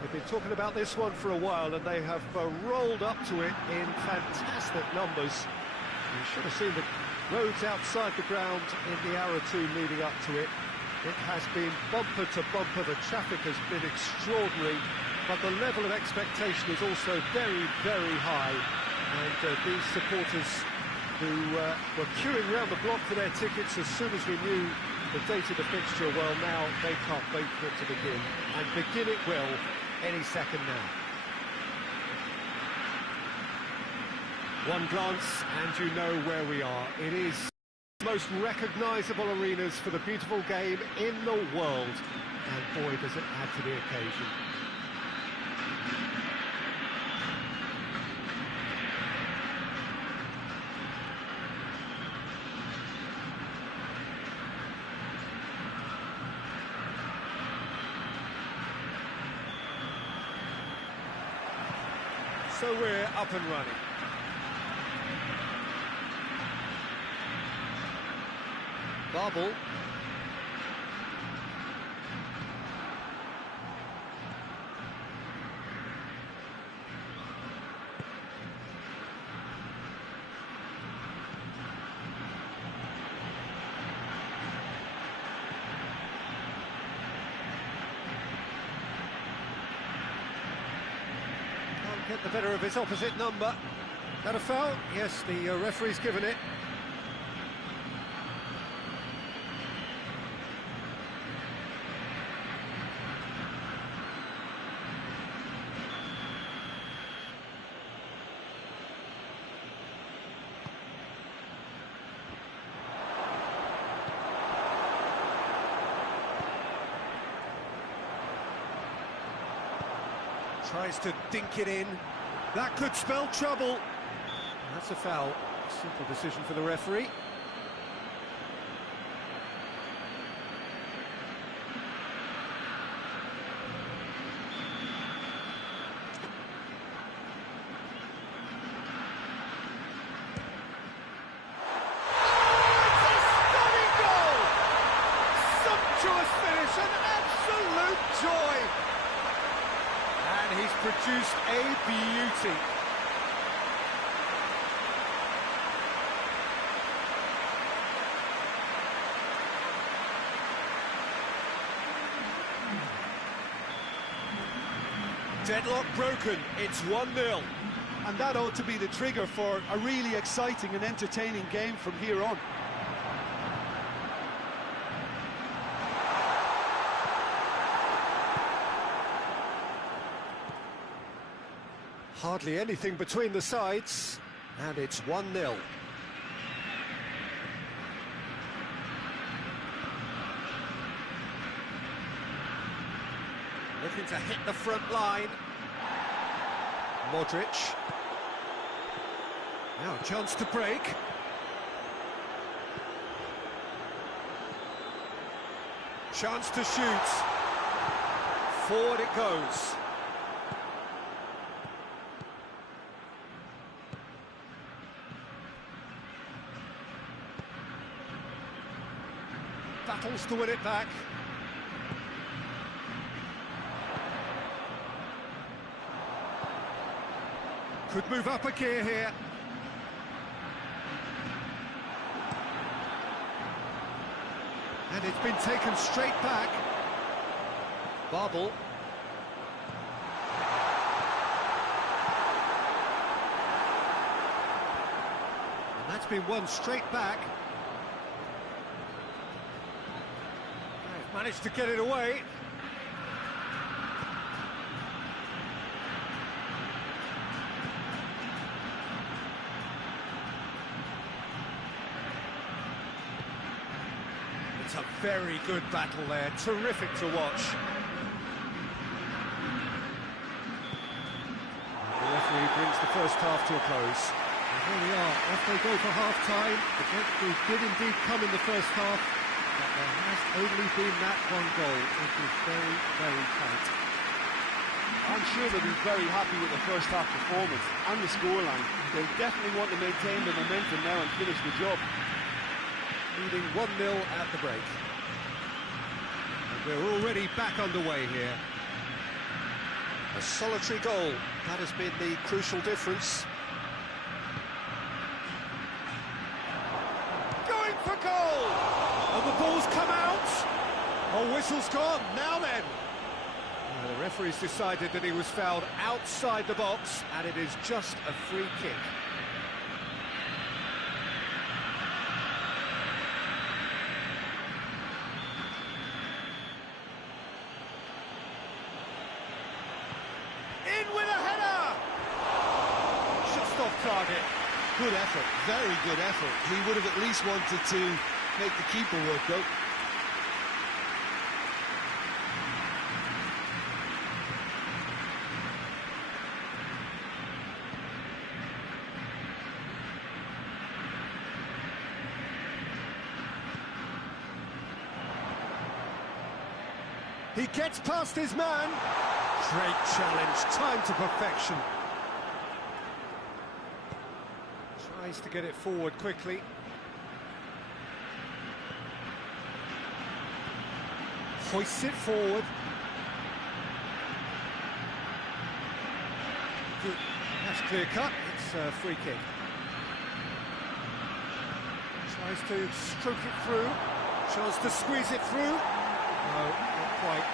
We've been talking about this one for a while and they have rolled up to it in fantastic numbers. You should have seen the roads outside the ground in the hour or two leading up to it. It has been bumper to bumper, the traffic has been extraordinary, but the level of expectation is also very, very high. And these supporters who were queuing around the block for their tickets as soon as we knew the date of the fixture, well, now they can't wait for it to begin. And begin it will any second now. One glance and you know where we are. It is the most recognisable arenas for the beautiful game in the world. And boy, does it add to the occasion. So we're up and running. Barbel. Can't get the better of his opposite number. That a foul? Yes, the referee's given it. Tries to dink it in. That could spell trouble. That's a foul. Simple decision for the referee. It's a stunning goal! Sumptuous finish, an absolute joy! And he's produced a beauty. Deadlock broken, it's 1-0. And that ought to be the trigger for a really exciting and entertaining game from here on. Hardly anything between the sides, and it's 1-0. Looking to hit the front line. Modric. Now a chance to break. Chance to shoot. Forward it goes. Battles to win it back. Could move up a gear here. And it's been taken straight back. Barbel. And that's been won straight back. They've managed to get it away. It's a very good battle there, terrific to watch. The referee brings the first half to a close. And here we are, off they go for half-time. The breakthrough did indeed come in the first half, but there has only been that one goal. It is very, very tight. I'm sure they'll be very happy with the first half performance and the scoreline. They'll definitely want to maintain the momentum now and finish the job. Leading 1-0 at the break. And we're already back underway here. A solitary goal, that has been the crucial difference. Going for goal! And the ball's come out! Oh, whistle's gone, now then! The referee's decided that he was fouled outside the box, and it is just a free kick. In with a header! Just off target. Good effort, very good effort. He would have at least wanted to make the keeper work, though. He gets past his man. Great challenge, time to perfection. Tries to get it forward quickly. Hoists it forward. Good. That's clear cut. It's a free kick. Tries to stroke it through. Chance to squeeze it through. No, not quite.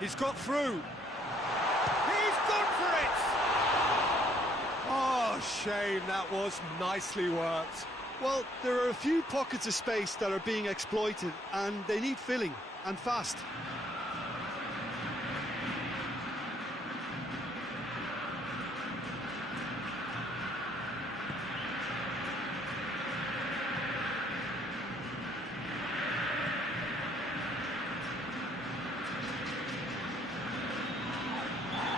He's got through. He's gone for it! Oh, shame, that was nicely worked. Well, there are a few pockets of space that are being exploited, and they need filling, and fast.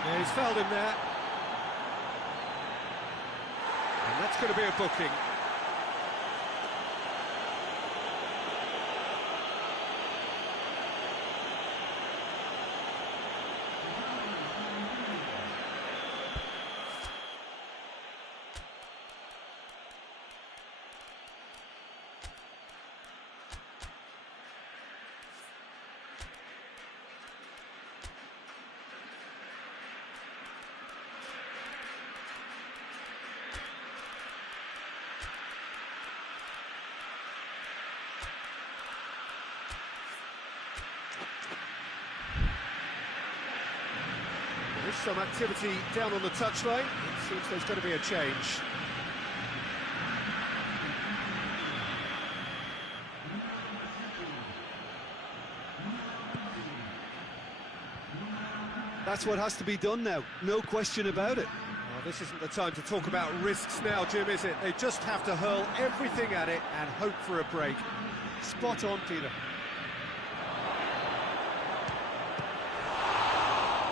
Yeah, he's fouled him there. And that's going to be a booking. There's some activity down on the touchline. It seems there's going to be a change. That's what has to be done now, no question about it. Well, this isn't the time to talk about risks now, Jim, is it? They just have to hurl everything at it and hope for a break. Spot on, Peter.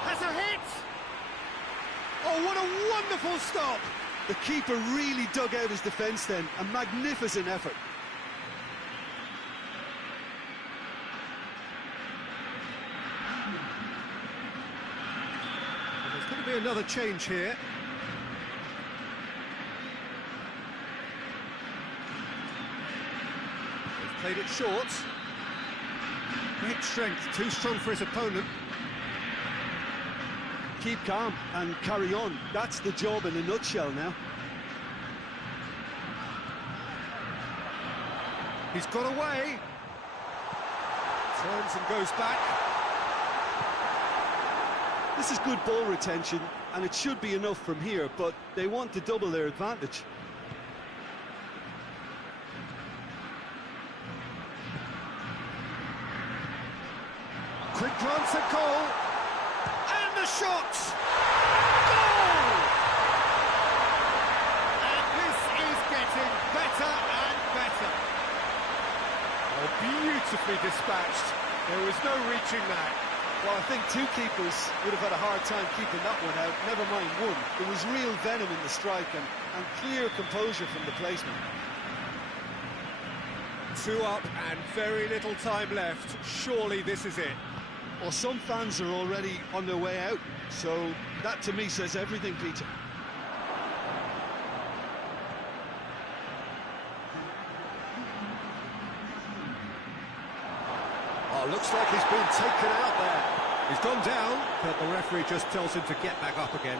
Has a hit! Oh, what a wonderful stop! The keeper really dug out his defence then, a magnificent effort. There's going to be another change here. They've played it short. Great strength, too strong for his opponent. Keep calm and carry on. That's the job in a nutshell now. He's got away. Turns and goes back. This is good ball retention, and it should be enough from here, but they want to double their advantage. Quick glance at goal. And the shot! Goal! And this is getting better and better. Oh, beautifully dispatched. There was no reaching that. Well, I think two keepers would have had a hard time keeping that one out, never mind one. There was real venom in the strike and clear composure from the placement. 2 up and very little time left. Surely this is it. Well, some fans are already on their way out, so that to me says everything, Peter. Oh, looks like he's been taken out there. He's gone down, but the referee just tells him to get back up again.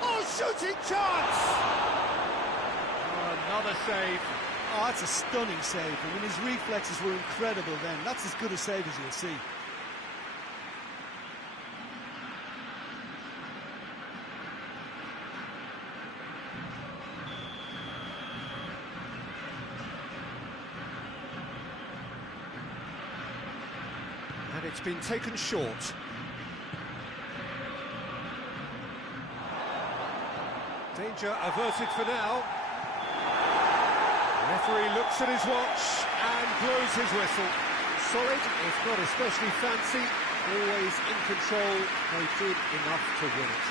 Oh, shooting chance! Oh, another save. Oh, that's a stunning save. I mean, his reflexes were incredible then. That's as good a save as you'll see. And it's been taken short. Danger averted for now. The referee looks at his watch and blows his whistle. Solid, if not especially fancy, always in control. They did enough to win it.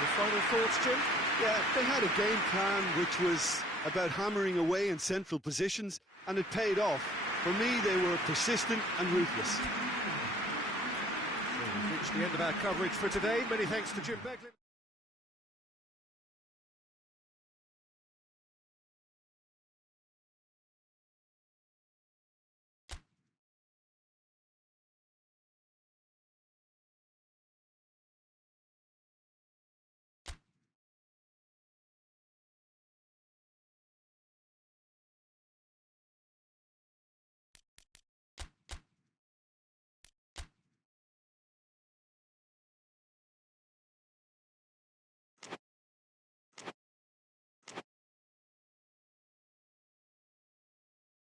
Your final thoughts, Jim? Yeah, they had a game plan which was about hammering away in central positions, and it paid off. For me, they were persistent and ruthless. We've reached the end of our coverage for today. Many thanks to Jim Beglin.